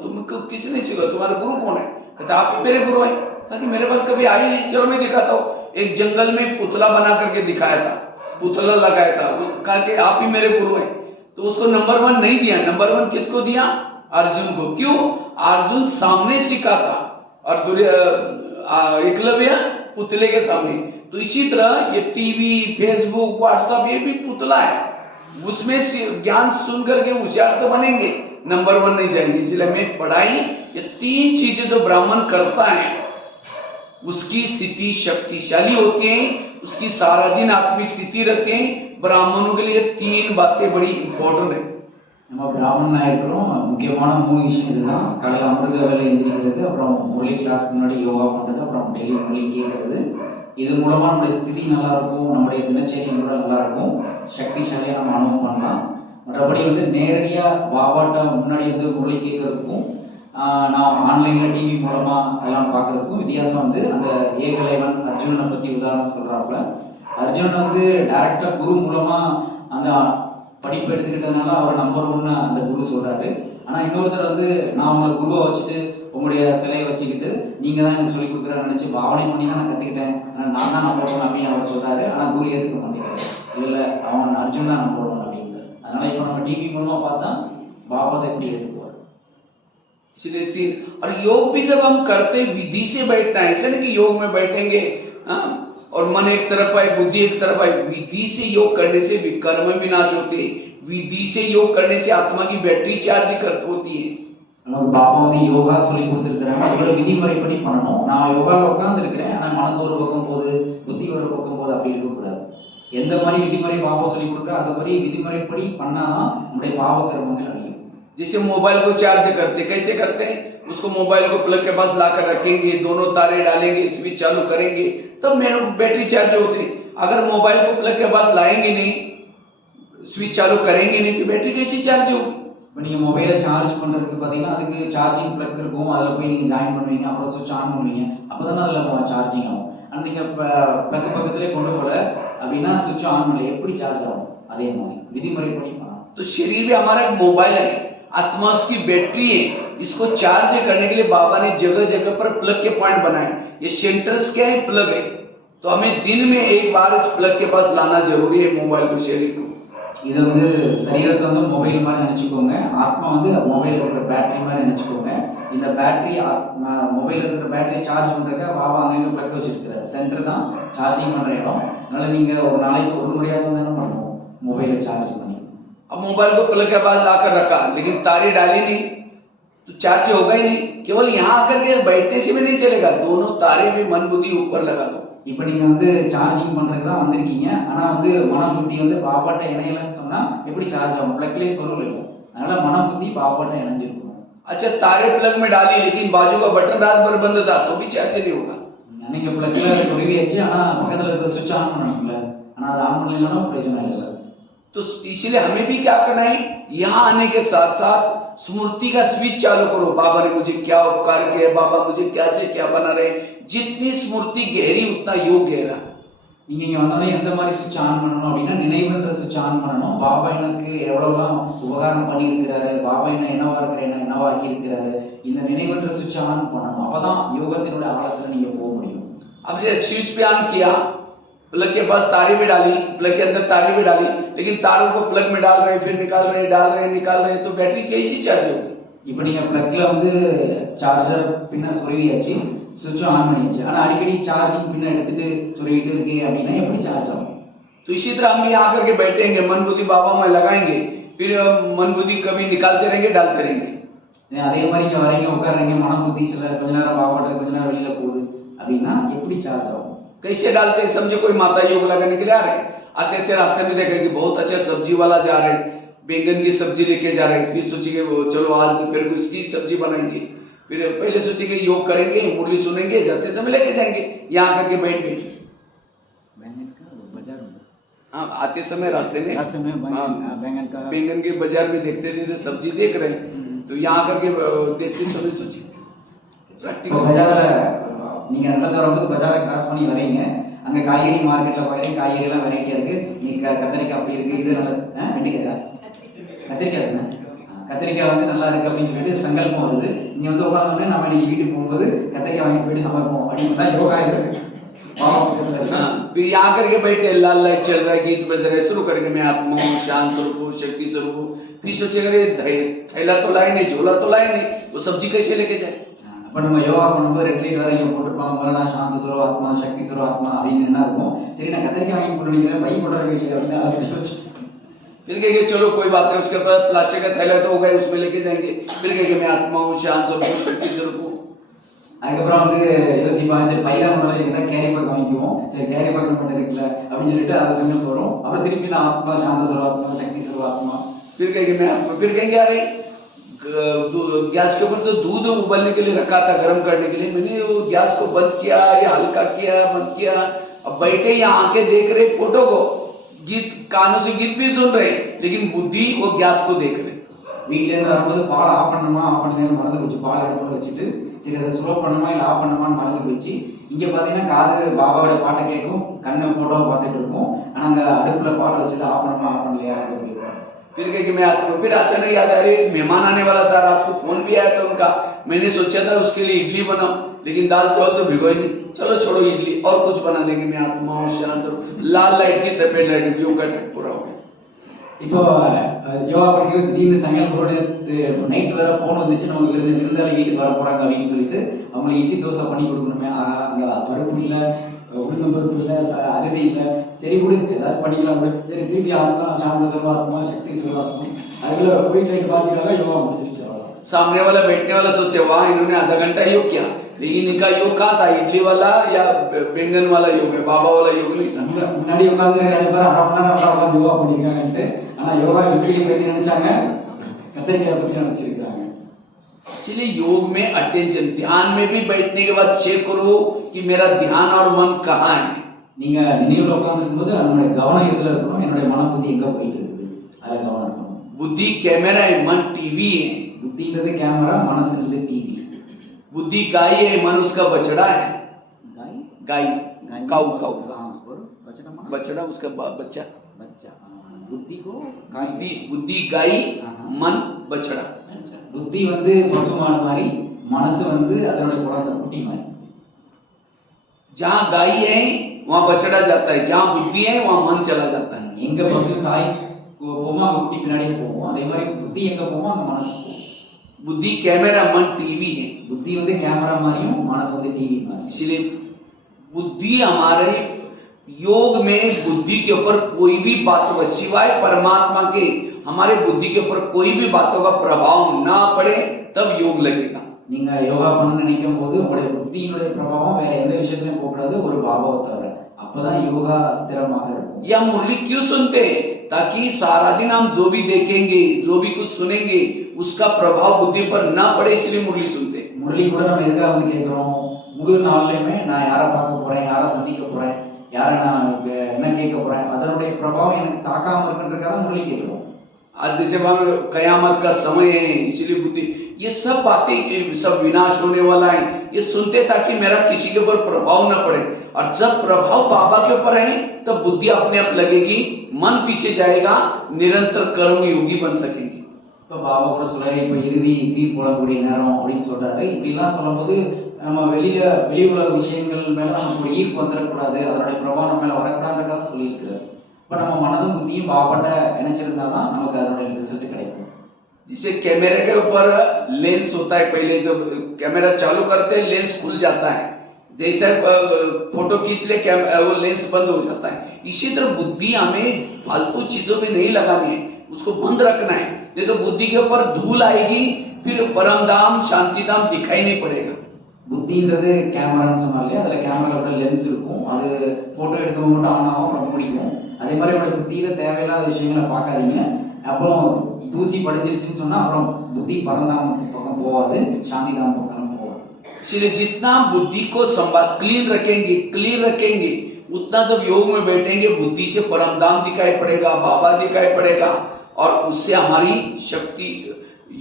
तुमको किसने सिखा, तुम्हारे गुरु कौन है? कहता आप ही मेरे गुरु हैं। कहा कि मेरे पास कभी आई नहीं, चलो मैं दिखाता हूँ। एक जंगल में पुतला बना करके दिखाया था, पुतला लगाया था, कहा कि आप ही मेरे गुरु हैं। तो उसको नंबर 1 नहीं दिया, नंबर 1 किसको दिया? अर्जुन को। क्यों? अर्जुन सामने सीखा था और एकलव्य पुतले के सामने। तो इसी तरह ये टीवी, फेसबुक, व्हाट्सएप, ये भी पुतला है, उसमें ज्ञान सुन करके होशियार तो बनेंगे, नंबर 1 नहीं जाएंगे। इसलिए हमें पढ़ाई, ये 3 चीजें जो ब्राह्मण करता है उसकी स्थिति शक्तिशाली होती है, उसकी सारा दिन आत्मिक स्थिति रहती है। ब्राह्मणों के लिए 3 बातें बड़ी इंपॉर्टेंट है। நம்ம பிராமணனா இருக்கிறோம், முக்கியமான 3 விஷயம் இதுதான். காலையில் அமிர்த வேலை எழுந்திரிக்கிறது, அப்புறம் முரளி கிளாஸ்க்கு முன்னாடி யோகா பண்ணுறது, அப்புறம் டெய்லி முரளி கேட்கறது. இது மூலமாக நம்முடைய ஸ்திதி நல்லா இருக்கும், நம்முடைய தினச்சரி கூட நல்லா இருக்கும், சக்திசாலியாக நம்ம அனுபவம் பண்ணலாம். மற்றபடி வந்து நேரடியாக பாபாட்ட முன்னாடி வந்து முரளி கேட்கறதுக்கும் நான் ஆன்லைனில் டிவி மூலமாக அதெல்லாம் பார்க்குறதுக்கும் வித்தியாசம் வந்து, அந்த ஏகலைவன் அர்ஜுனனை பற்றி உதாரணம் சொல்கிறாப்புல, அர்ஜுனன் வந்து டைரெக்டாக குரு மூலமாக அந்த படிப்பு எடுத்துக்கிட்டதுனால அவர் நம்பர் ஒன்று அந்த குரு சொல்றாரு. ஆனால் இன்னொருத்தர் வந்து நான் உங்களை குருவை வச்சுட்டு உங்களுடைய சிலையை வச்சுக்கிட்டு நீங்கள் தான் எனக்கு சொல்லி கொடுக்குறேன்னு நினச்சி பாவனை பண்ணி தான் நான் கற்றுக்கிட்டேன், ஆனால் நான் தான் நம்பர் ஒன் அப்படின்னு அவர் சொல்றாரு. ஆனால் குரு ஏற்றுக்க மாட்டேங்கிறாரு. இல்லை அவன் அர்ஜுன் தான் நம்பர் ஒன் அப்படிங்கிறார். அதனால இப்போ நம்ம டிவி மூலமாக பார்த்தா பாபா தான் எப்படி ஏற்றுக்குவார். इसलिए तीन और योग भी जब हम करते विधि से बैठना है, ऐसा नहीं कि योग में बैठेंगे हाँ और मन एक तरफ आए बुद्धि एक तरफ आए। विधि से योग करने से कर्म विनाश होते, विधि से योग करने से आत्मा की बैटरी चार्ज होती है। நமக்கு பாப்பா வந்து யோகா சொல்லி கொடுத்துருக்குறாங்க, அதோட விதிமுறைப்படி பண்ணணும். நான் யோகாவில் உட்கார்ந்து இருக்கிறேன், ஆனால் மனசு ஒரு பக்கம் போகுது, புத்தி ஒரு பக்கம் போகுது, அப்படி இருக்கக்கூடாது. எந்த மாதிரி விதிமுறை பாப்பா சொல்லி கொடுக்குறா அந்த மாதிரி விதிமுறைப்படி பண்ணாதான் நம்முடைய பாவ கர்மங்கள் அழியும். जैसे मोबाइल को चार्ज करते कैसे करते हैं, उसको मोबाइल को प्लग के पास लाकर रखेंगे, दोनों तारे डालेंगे, स्विच चालू करेंगे तब मेरा बैटरी चार्ज होते। अगर मोबाइल को प्लग के पास लाएंगे नहीं, स्विच चालू करेंगे नहीं तो बैटरी कैसे चार्ज होगी। இப்போ நீங்கள் மொபைலை சார்ஜ் பண்ணுறதுக்கு பார்த்தீங்கன்னா அதுக்கு சார்ஜிங் ப்ளக் இருக்கும், அதில் போய் நீங்கள் ஜாயின் பண்ணுவீங்க, அப்புறம் சுவிட்ச் ஆன் பண்ணுவீங்க, அப்போ தானே அதில் சார்ஜிங் ஆகும். ஆனால் நீங்கள் இப்போ ப்ளக் பக்கத்துலேயே கொண்டு போகல அப்படின்னா சுவிட்ச் ஆன் பண்ணல எப்படி சார்ஜ் ஆகும்? அதே மாதிரி விதிமுறைப்படி பண்ணணும். तो शरीर भी हमारा एक मोबाइल है, आत्मा उसकी बैटरी है, इसको चार्ज करने के लिए बाबा ने जगह जगह पर प्लग के पॉइंट बनाए। ये सेंटर्स क्या है, प्लग है। तो हमें दिन में एक बार इस प्लग के पास लाना जरूरी है मोबाइल को, शरीर को। இது வந்து சரீரத்தை வந்து மொபைல் மாதிரி நினச்சிக்கோங்க, ஆத்மா வந்து மொபைல் இருக்கிற பேட்டரி மாதிரி நினச்சிக்கோங்க. இந்த பேட்டரி மொபைல் இருக்கிற பேட்டரி சார்ஜ் பண்ணுறதுக்கு பாபா அங்கங்கே ப்ளக் வச்சுருக்கிறார். சென்டர் தான் சார்ஜிங் பண்ணுற இடம். அதனால் நீங்கள் ஒரு நாளைக்கு ஒரு முறையாக தானே பண்ணணும் மொபைலை சார்ஜ் பண்ணி. अब मोबाइल को प्लग के पास लाकर रखा लेकिन तारे डाली नहीं तो चार्ज होगा ही नहीं। केवल यहाँ आकर के बैठने से भी नहीं चलेगा, दोनों तारे भी मन बुद्धि ऊपर लगा दो। இப்போ நீங்கள் வந்து சார்ஜிங் பண்ணுறதுக்கு தான் வந்திருக்கீங்க, ஆனால் வந்து மன புத்தி வந்து பாப்பாட்ட இணையலன்னு சொன்னால் எப்படி சார்ஜ் ஆகும்? ப்ளக்லேயே சொருள் இல்லை, அதனால் மன புத்தி பாப்பாட்ட இணைஞ்சிருக்கும். अच्छा तारे प्लग में डाली लेकिन बाजू का बटन रात भर बंद था तो भी चार्ज नहीं होगा। நீங்கள் ப்ளக்கில் சொருவியாச்சு, ஆனால் பக்கத்தில் இருக்கிற சுவிட்ச் ஆன் பண்ணணும்ல, ஆனால் அது ஆன் பண்ணலைன்னா பிரயோஜனம் இல்லை. तो इसलिए हमें भी क्या करना है, यहाँ आने के साथ साथ स्मृति का स्विच चालू करो। बाबा ने मुझे क्या उपकार किया, बाबा मुझे क्या से क्या बना रहे। जितनी स्मृति गहरी उतना योग गहरा। நீங்கள் இங்கே வந்தோடனே எந்த மாதிரி சுவிட்ச் ஆன் பண்ணணும் அப்படின்னா நினைவுன்ற சுவிட்ச் ஆன் பண்ணணும். பாபா எனக்கு எவ்வளோலாம் உபகாரம் பண்ணியிருக்கிறாரு, பாபா என்ன என்னவா இருக்கிற என்னவா ஆக்கியிருக்கிறாரு, இந்த நினைவுன்ற சுவிட்ச் ஆன் பண்ணணும். அப்போ தான் யோகத்தினுடைய ஆழத்தில் நீங்கள் போக முடியும். अब स्विच पे ऑन किया, प्लग के पास तारे भी डाली, प्लग के अंदर तारे भी डाली, लेकिन तारों को प्लग में डाल रहे फिर निकाल रहे डाल रहे निकाल रहे तो बैटरी कैसी चार्ज होगी। இப்போ நீங்கள் ப்ளக்கில் வந்து சார்ஜர் பின்ன சொருவியாச்சு, சுவிட்சும் ஆன் பண்ணியாச்சு, ஆனால் அடிக்கடி சார்ஜிங் பின்ன எடுத்துட்டு சொருவிட்டு இருக்கு அப்படின்னா எப்படி சார்ஜ் ஆகும்? तो इसी तरह हम यहाँ आकर के बैठेंगे, मन बुद्धि बाबा में लगाएंगे, फिर मन बुद्धि कभी निकालते रहेंगे डालते रहेंगे। அதே மாதிரி இங்கே வரீங்க உட்காடுறீங்க, மன புத்தி சில கொஞ்ச நேரம் பாபாட்ட கொஞ்ச நேரம் வெளியில் போகுது அப்படின்னா எப்படி சார்ஜ் ஆகும்? कैसे डालते हैं, समझे कोई माता योग लगाने के लिए आ रहे, आते थे रास्ते में देखे कि बहुत अच्छा सब्जी वाला जा रहे, बैंगन की सब्जी लेके जा रहे, फिर सोचेंगे वो चलो आज दोपहर को इसकी सब्जी बनाएंगे, फिर पहले सोचेंगे योग करेंगे, मुरली सुनेंगे, जाते समय लेके जाएंगे, यहाँ करके बैठ गए। हाँ आते समय रास्ते में बैंगन के बाजार में देखते थे सब्जी देख रहे हैं, तो यहाँ करके देखते समय सोचे நீங்கள் நடந்து வரும்போது பஜாரை கிராஸ் பண்ணி வரீங்க, அங்கே காய்கறி மார்க்கெட்டில் பார்க்குறீங்க, காய்கறிலாம் வெரைட்டியாக இருக்குது, நீங்கள் கத்திரிக்காய் அப்படி இருக்குது, இது நல்ல வெண்டிக்காய் கத்திரிக்காய் இருக்குண்ணே, கத்திரிக்காய் வந்து நல்லா இருக்குது அப்படின்னு சொல்லிட்டு சங்கல்பம் வருது. இங்கே வந்து உட்காந்தோடனே நம்ம இன்னைக்கு வீட்டுக்கு போகும்போது கத்திரிக்காய் வாங்கி போயிட்டு சமைப்போம் அப்படின்னு தான் யோகா இருக்குது. फिर यहाँ करके बैठे, लाल लाइट चल रहा है, गीत बज रहे, शुरू करेंगे मैं आत्मा हूँ, शांत स्वरूप हूँ, शक्ति स्वरूप हूँ। फिर सोचेंगे थैला तो लाए नहीं, झोला तो लाए नहीं, वो सब्जी कैसे लेके जाए। இப்போ நம்ம யோகா பண்ணும்போது ரெட் லைட் வேறு இங்கே போட்டிருப்பாங்க, முதல்ல நான் சாந்த சுரோ ஆத்மா சக்தி சுரோ ஆத்மா அப்படின்னு என்ன இருக்கும், சரி நான் கத்திரிக்காய் வாங்கி போட்டு நினைக்கிறேன் பை போடுற இல்லையா அப்படின்னு அதை யோசிச்சு फिर कहेंगे चलो कोई बात नहीं, उसके बाद प्लास्टिक का थैला तो होगा उसमें लेके जाएंगे। फिर कहेंगे मैं आत्मा हूँ, शांत स्वरूप हूँ, शक्ति स्वरूप हूँ। அதுக்கப்புறம் வந்து யோசிப்பாங்க, சரி பைதான் பண்ணல என்ன கேரி பேக் வாங்கிக்குவோம், சரி கேரி பேக் பண்ண இருக்குல்ல அப்படின்னு சொல்லிட்டு அதை செஞ்சு போகிறோம். அப்புறம் திருப்பி நான் ஆத்மா சாந்த சுரோ ஆத்மா சக்தி சுரோ ஆத்மா फिर कहेंगे मैं आत्मा, फिर कहेंगे अरे गैस के ऊपर जो दूध उबलने के लिए रखा था गर्म करने के लिए, मैंने वो गैस को बंद किया या हल्का किया बंद किया, अब बैठे यहाँ आके देख रहे फोटो को, गीत कानों से गीत भी सुन रहे लेकिन बुद्धि वो गैस को देख रहे। வீட்டிலேருந்து வரும்போது பால் ஆஃப் பண்ணணுமா ஆஃப் பண்ணலன்னு மறந்து போச்சு, பால் அடுப்பில் வச்சுட்டு சரி அதை ஸ்லோ பண்ணணுமா இல்லை ஆஃப் பண்ணணுமான்னு மறந்து போச்சு. இங்கே பார்த்தீங்கன்னா காது பாபாவோட பாட்டை கேட்கும், கண்ணை ஃபோட்டோவை பார்த்துட்டு இருக்கோம், ஆனால் அங்கே அடுப்பில் பால் வச்சது ஆஃப் பண்ணலையா போயிருக்கோம். फिर कहे कि मैं आता हूँ, फिर अचानक याद अरे मेहमान आने वाला था, रात को फोन भी आया था उनका, मैंने सोचा था उसके लिए इडली बनाओ, लेकिन दाल चावल तो भिगो ही नहीं, चलो छोड़ो इडली और कुछ बना देंगे, मैं आत्मा हूँ शांत हूँ। लाल लाइट की सफेद लाइट योग का टाइम पूरा हो गया। இப்போ யோகா படிக்கிறது திடீர்னு சாயங்காலம் போகிற நைட் வேற ஃபோன் வந்துச்சு, நமக்கு விருந்தாளி வீட்டுக்கு வர போகிறாங்க அப்படின்னு சொல்லிட்டு அவங்களுக்கு இட்லி தோசை பண்ணி கொடுக்கணுமே. அங்கே பருப்பு இல்லை, உளுந்தம் பருப்பு இல்லை, அரிசி இல்லை, சரி கொடு ஏதாவது பண்ணிக்கலாம் கொடு, சரி திருப்பி ஆத்மா சாந்த செல்வா இருக்குமா சக்தி செல்வா இருக்கும், அதுக்குள்ள போயிட்டு நைட்டு பார்த்துக்கலாம் யோகா முடிஞ்சிருச்சு. அவ்வளோ सामने वाला बैठने वाला सोचते वाह इन्होंने आधा घंटा योग किया, लेकिन इनका योग कहाँ था, इडली वाला या बैंगन वाला योग है, बाबा वाला योग नहीं था। முன்னாடி உட்காந்து 2 பேர் அரை மணி நேரம் உட்காந்து யோகா பண்ணியிருக்காங்கன்ட்டு, ஆனால் யோகா இட்லி பற்றி நினைச்சாங்க, கத்திரிக்காய் பற்றி நினைச்சிருக்கிறாங்க. इसलिए योग में अटेंशन, ध्यान में भी बैठने के बाद चेक करो कि मेरा ध्यान और मन कहाँ है। நீங்க நினைவுல உட்கார்ந்துருக்கும் போது நம்மளுடைய கவனம் எதுல இருக்கணும், என்னுடைய மன புத்தி எங்க போயிட்டு இருக்குது அதுல கவனம் இருக்கணும். बुद्धि कैमरा है, मन टीवी है। புத்தின்றது கேமரா, மனசுன்றது டிவி. बुद्धि गाय है, मन उसका बछड़ा है। गाय गाय काऊ काऊ और बछड़ा माना बछड़ा उसका बच्चा। बच्चा. புத்தி को बुद्धि बुद्धि गाय, मन बछड़ा। புத்தி வந்து பசுமாடு மாதிரி, மனசு வந்து அதனுடைய குழந்தை குட்டி மாதிரி. जहाँ गाय है वहाँ बछड़ा जाता है, जहाँ बुद्धि है वहाँ मन चला जाता है। எங்க பசு தாய் போமா அங்க குட்டி பின்னாடியே போவோம், அதே மாதிரி புத்தி எங்க போவோம் அங்க மனசு போகும். बुद्धि कैमरा, मन टीवी है। புத்தி வந்து கேமரா மாதிரியும் மனசு வந்து டிவி மாதிரி. इसलिए बुद्धि हमारे योग में बुद्धि के ऊपर कोई भी बात होगा सिवाय परमात्मा के, हमारे बुद्धि के ऊपर कोई भी बातों का प्रभाव ना पड़े तब योग लगेगा। நீங்க யோகா பண்ண நினைக்கும் போது உங்களுடைய புத்தியினுடைய பிரபாவம் வேற எந்த விஷயத்துலயும் போகக்கூடாது, ஒரு பாபாவை தவிர, அப்பதான் யோகா ஸ்திரமாக இருக்கும். यह मुरली क्यों सुनते हैं? ताकि सारा दिन हम जो भी देखेंगे, जो भी कुछ सुनेंगे, उसका प्रभाव बुद्धि पर ना पड़े, इसलिए मुरली सुनते हैं। முரளி கூட நம்ம எதுக்காக வந்து கேட்கிறோம், முழு நாள்லயுமே நான் யாரை பார்க்க போறேன், யாரை சந்திக்க போறேன், யாரை நான் என்ன கேட்க போறேன், அதனுடைய பிரபாவம் எனக்கு தாக்காம இருக்குன்றதுக்காக முரளி கேட்கிறோம். आज जैसे वहां कयामत का समय है, इसलिए बुद्धि ये सब बातें सब विनाश होने वाला है, ये सुनते ताकि मेरा किसी के ऊपर प्रभाव न पड़े। और जब प्रभाव बाबा के ऊपर है तब बुद्धि अपने आप लगेगी, मन पीछे जाएगा, निरंतर कर्म योगी बन सकेंगे। இப்போ பாபா கூட சொல்றாரு, இப்போ இறுதி தீர்ப்பு வழங்கக்கூடிய நேரம் அப்படின்னு சொல்றாரு. இப்படிலாம் சொல்லும்போது நம்ம வெளி உலக விஷயங்கள் மேல நமக்கு ஒரு ஈர்ப்பு வந்துடக்கூடாது, அதனுடைய பிரபாவம் நம்ம மேல வரக்கூடாதுக்காக சொல்லியிருக்கிறார். இப்போ நம்ம மனதும் புத்தியும் பாபாட்ட நினைச்சிருந்தா தான் நமக்கு அதனுடைய ரிசல்ட் கிடைக்கும். जिसे कैमरे के ऊपर लेंस होता है, पहले जब कैमरा चालू करते हैं लेंस खुल जाता है, जैसे फोटो खींच ले वो लेंस बंद हो जाता है। इसी तरह बुद्धि हमें फालतू चीजों में नहीं लगानी है, उसको बंद रखना है, नहीं तो बुद्धि के ऊपर धूल आएगी, फिर परम धाम शांति धाम दिखाई नहीं पड़ेगा। புத்தின்றது கேமரான்னு சொன்னாலே அதுல கேமராவோட லென்ஸ் இருக்கும், அது போட்டோ எடுக்கும் மட்டும் ஆன் ஆகும், ரொம்ப பிடிக்கும். அதே மாதிரி உங்களோட புத்தியில தேவையில்லாத விஷயங்களை பார்க்காதீங்க. அப்புறம் தூசி படிஞ்சிருச்சுன்னு சொன்னா அப்புறம் புத்தி பரந்தாம் பக்கம் போகாது, சாந்தி தாம் பக்கம் போகாது. इसलिए जितना बुद्धि को संभाल क्लीन रखेंगे उतना जब योग में बैठेंगे बुद्धि से परम धाम दिखाई पड़ेगा, बाबा दिखाई पड़ेगा, और उससे हमारी शक्ति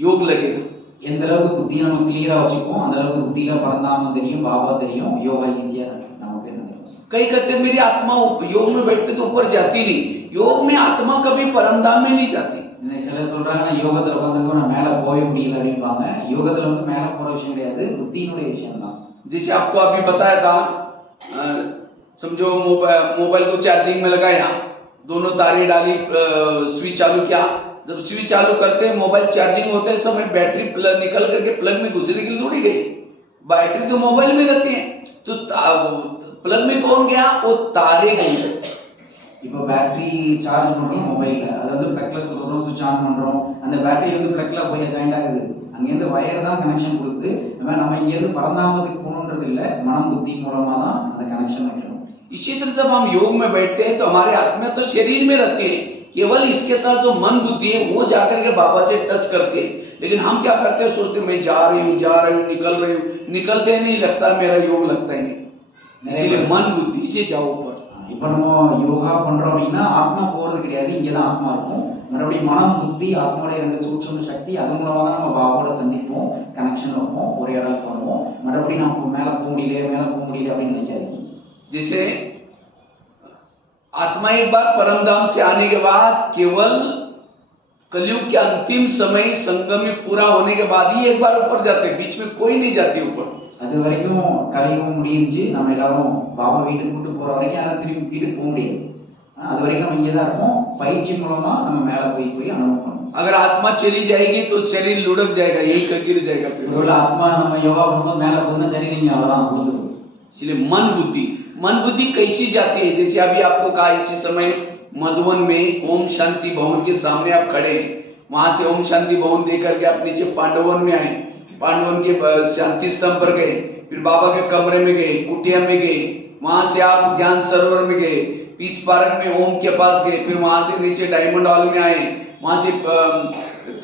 योग लगेगा। எந்த அளவுக்கு புத்தியை நம்ம கிளியரா வச்சுப்போம், அந்த அளவுக்கு புத்தியில பரந்தாமம் தெரியும், பாபா தெரியும், யோகா ஈஸியா நமக்கு நடக்கும். कई कहते मेरी आत्मा योग में बैठते तो ऊपर जाती नहीं, योग में आत्मा कभी परम धाम में नहीं जाती। சிலர் சொல்றாங்கன்னா யோகத்துல உட்காந்துருக்கோம் நான் மேல போகவே முடியல அப்படின்பாங்க. யோகத்துல வந்து மேல போற விஷயம் கிடையாது, புத்தியினுடைய விஷயம் தான். जैसे आपको अभी बताया था, समझो मोबाइल को चार्जिंग में लगाया, दोनों तारे डाली, स्विच चालू किया, जब स्विच चालू करते हैं मोबाइल चार्जिंग होते हैं समय बैटरी निकल करके प्लग में घुसने के लिए थोड़ी गई, बैटरी तो मोबाइल में रहती है, तो प्लग में कौन गया, वो तारे गए। இப்போ பேட்டரி சார்ஜ் பண்ணுறோம் மொபைலில், அது வந்து ப்ளக்கில் சொல்கிறோம், சுவிட்ச் ஆன் பண்ணுறோம், அந்த பேட்டரி வந்து ப்ளக்கில் போய் ஜாயிண்ட் ஆகுது, அங்கேருந்து வயர் தான் கனெக்ஷன் கொடுக்குது. நம்ம இங்கேருந்து பரந்தாமத்துக்கு போகணுன்றது இல்லை, மனம் புத்தி மூலமாக தான் அந்த கனெக்ஷன் வைக்கணும். इसी तरह जब हम योग में बैठते हैं तो हमारे आत्मा तो शरीर में रहती है, केवल इसके साथ जो मन बुद्धि है वो जाकर के बाबा से टच करती है। लेकिन हम क्या करते हैं, सोचते मैं जा रही हूँ निकलते ही नहीं, लगता मेरा योग लगता ही नहीं। इसीलिए मन बुद्धि से जाओ ऊपर। இப்போ நம்ம யோகா பண்றோம் அப்படின்னா ஆத்மா போறது கிடையாது, இங்கே தான் ஆத்மா இருக்கும். மறுபடியும் மனம் புத்தி ஆத்மாவுடைய 2 சூட்சும சக்தி, அது மூலமாக தான் நம்ம பாபாவோட சந்திப்போம், கனெக்ஷன் வைப்போம், ஒரு இடம் பண்ணுவோம். மறுபடியும் நம்ம மேலே போக முடியல அப்படின்னு நினைக்காதீங்க. जैसे आत्मा एक बार परम धाम से आने के बाद केवल कलयुग के अंतिम समय संगम पूरा होने के बाद ही एक बार ऊपर जाते, बीच में कोई नहीं जाते ऊपर। அது வரைக்கும் கலியுகம் முடிஞ்சிச்சு, நம்ம எல்லாரும் பாபா வீட்டுக்கு கூட்டு போற வரைக்கும் யாரும் திரும்பி வீட்டுக்கு போக முடியாது. அது வரைக்கும் நம்ம இங்கே தான் இருப்போம். பயிற்சி மூலமா நம்ம மேல போய் போய் அனுபவம் பண்ணணும். अगर आत्मा चली जाएगी तो शरीर लुढ़क जाएगा, यही गिर जाएगा फिर। ஒருவேளை ஆத்மா நம்ம யோகா பண்ணும்போது மேல போகுதுன்னா शरीर இங்க அவ்வளவுதான் விழுந்துடும். इसलिए मन बुद्धि कैसी जाती है, जैसे अभी आपको कहा इसी समय मधुबन में ओम शांति भवन के सामने आप खड़े हैं, वहां से ओम शांति भवन देकर के आप नीचे पांडवन में आए, पांडवन के शांति स्तंभ पर गए, फिर बाबा के कमरे में गए, कुटिया में गए, वहां से आप ज्ञान सरोवर में गए, पीस पार्क में ओम के पास गए, फिर वहां से नीचे डायमंड हॉल में आए, वहां से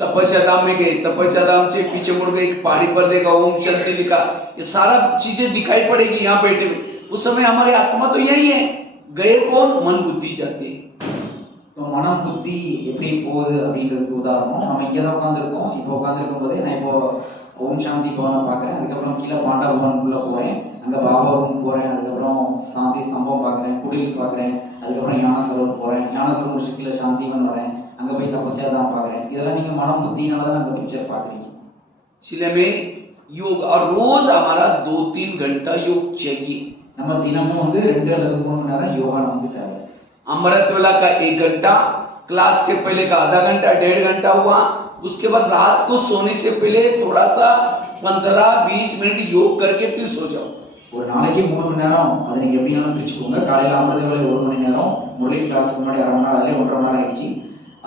तपस्या धाम में गए, तपस्या धाम से पीछे मुड़ गए, एक पहाड़ी पर देखा ओम शांति लिखा, ये सारा चीजें दिखाई पड़ेगी यहाँ बैठे। उस समय हमारी आत्मा तो यही है, गए कौन? मन बुद्धि जाती है। तो மனம் புத்தி எப்படி போகுது அப்படின்றதுக்கு உதாரணம், நம்ம இங்கே தான் உட்காந்துருக்கோம். இப்போ உட்காந்துருக்கும் போதே நான் இப்போ ஓம் சாந்தி பவனை பார்க்குறேன், அதுக்கப்புறம் கீழே பாண்டா பவனுக்குள்ளே போகிறேன், அங்கே பாபா ரூம் போகிறேன், அதுக்கப்புறம் சாந்தி ஸ்தம்பம் பார்க்குறேன், குடில் பார்க்குறேன், அதுக்கப்புறம் ஞான சரோவர் போகிறேன், ஞான சரோவர் முடிச்சு கீழே சாந்திவன் வரேன், அங்கே போய் தபஸ்யா தான் பார்க்குறேன். இதெல்லாம் நீங்கள் மனம் புத்தினால தான் அந்த பிக்சர் பார்க்குறீங்க. इसलिए हमें योग और रोज हमारा 2-3 घंटा योग चाहिए। நம்ம தினமும் வந்து 2 அல்லது 3 மணி நேரம் யோகா நமக்கு தேவை. अमृत वेला का 1 घंटा, क्लास के पहले का आधा घंटा, 1.5 घंटा हुआ, उसके बाद रात को सोने से पहले थोड़ा सा 15-20 मिनट योग करके फिर सो जाओ। ஒரு நாளைக்கு 3 மணி நேரம், அதை நீங்கள் எப்படினாலும் பிரிச்சுக்கோங்க. காலையில் அமிர்த வேலை 1 மணி நேரம், முரளி கிளாஸுக்கு முன்னாடி 1/2 மணி நேரம், அதிலே 1.5 மணி நேரம் ஆயிடுச்சு.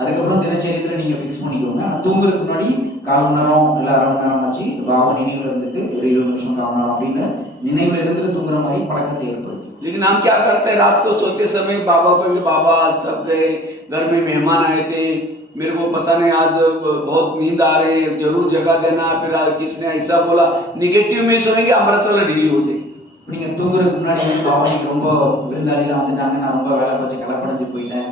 அதுக்கப்புறம் தினச்சரியத்தில் நீங்கள் ஃபிக்ஸ் பண்ணிக்கோங்க. ஆனால் தூங்குறதுக்கு முன்னாடி 1/4 மணி நேரம் இல்லை 1/2 மணி நேரம் ஆச்சு பாபா நினைவில் இருந்துட்டு ஒரு 20 நிமிஷம் 1/4 மணி நேரம் அப்படின்னு நினைவில் இருந்துட்டு தூங்குற மாதிரி பழக்கத்தை ஏற்படுத்தும். लेकिन हम क्या करते हैं, रात को सोते समय बाबा को कि बाबा आज थक गए, घर में मेहमान आए थे, मेरे को पता नहीं आज बहुत नींद आ रही है, जरूर जगह देना, फिर किसने ऐसा बोला, निगेटिव में सोएंगे, अमृत वाला ढीली हो जाएगी। நீங்கள் தூங்குறதுக்கு முன்னாடி பாபா நீங்கள் ரொம்ப விருந்தாளிலாம் வந்துட்டாங்க, நான் ரொம்ப வேலை பார்த்து கலப்படைஞ்சு போயிட்டேன்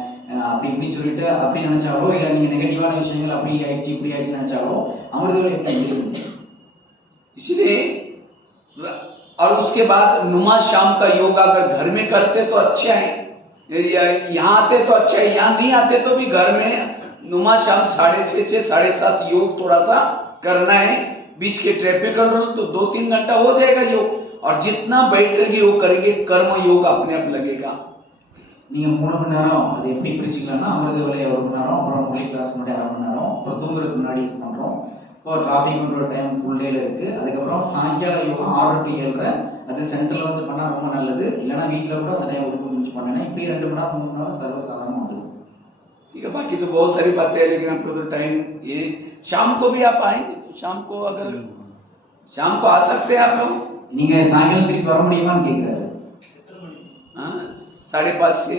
அப்படி இப்படின்னு சொல்லிட்டு அப்படி நினைச்சாலோ, இல்லை நீங்கள் நெகட்டிவான விஷயங்கள் அப்படி ஆயிடுச்சு இப்படி ஆயிடுச்சு நினைச்சாலோ அமிர்த வேலை எப்படி இருக்கு. इसलिए और उसके बाद नुमा शाम का योग अगर घर में करते तो अच्छा है, यहाँ आते तो अच्छा है, यहाँ नहीं आते तो भी घर में नुमा शाम 6:30 से 7:30 योग थोड़ा सा करना है। बीच के ट्रैफिक कंट्रोल तो 2-3 घंटा हो जाएगा योग, और जितना बैठ करके योग करेंगे कर्म योग अपने आप लगेगा। நீங்கள் 3 மணி நேரம் அது எப்படி பிரிச்சுக்கலாம்னா, அமிர்த வேலையை 1 மணி நேரம், அப்புறம் மொழி கிளாஸ் முன்னாடி 1/2 மணி நேரம், அப்புறம் தூங்குறதுக்கு முன்னாடி இது பண்ணுறோம். இப்போ டிராஃபிக் கண்ட்ரோல் டைம் ஃபுல் டேல இருக்குது. அதுக்கப்புறம் சாயங்கால யோகா 6 to 7, அது சென்டரில் வந்து பண்ணால் ரொம்ப நல்லது. இல்லைனா வீட்டில் கூட அந்த டைம் ஒதுக்க முடிச்சு பண்ணேன்னா இப்படி 2 மணி நேரம் 3 மணி நேரம் சர்வசாதாரணமாக வந்துடும். ठीक है, बाकी तो बहुत सारी बातें हैं, लेकिन आपको तो टाइम ये शाम को भी आप आएंगे, शाम को अगर शाम को आ सकते हैं आप लोग, நீங்கள் சாயங்காலம் திருப்பி வர முடியுமான்னு கேட்குறாரு. 5:30 से